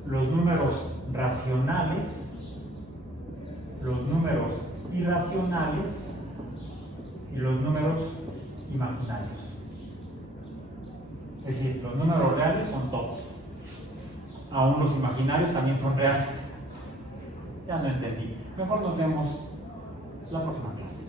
Los números racionales, los números irracionales y los números imaginarios. Es decir, los números reales son todos. Aún los imaginarios también son reales. Ya no entendí. Mejor nos vemos la próxima clase.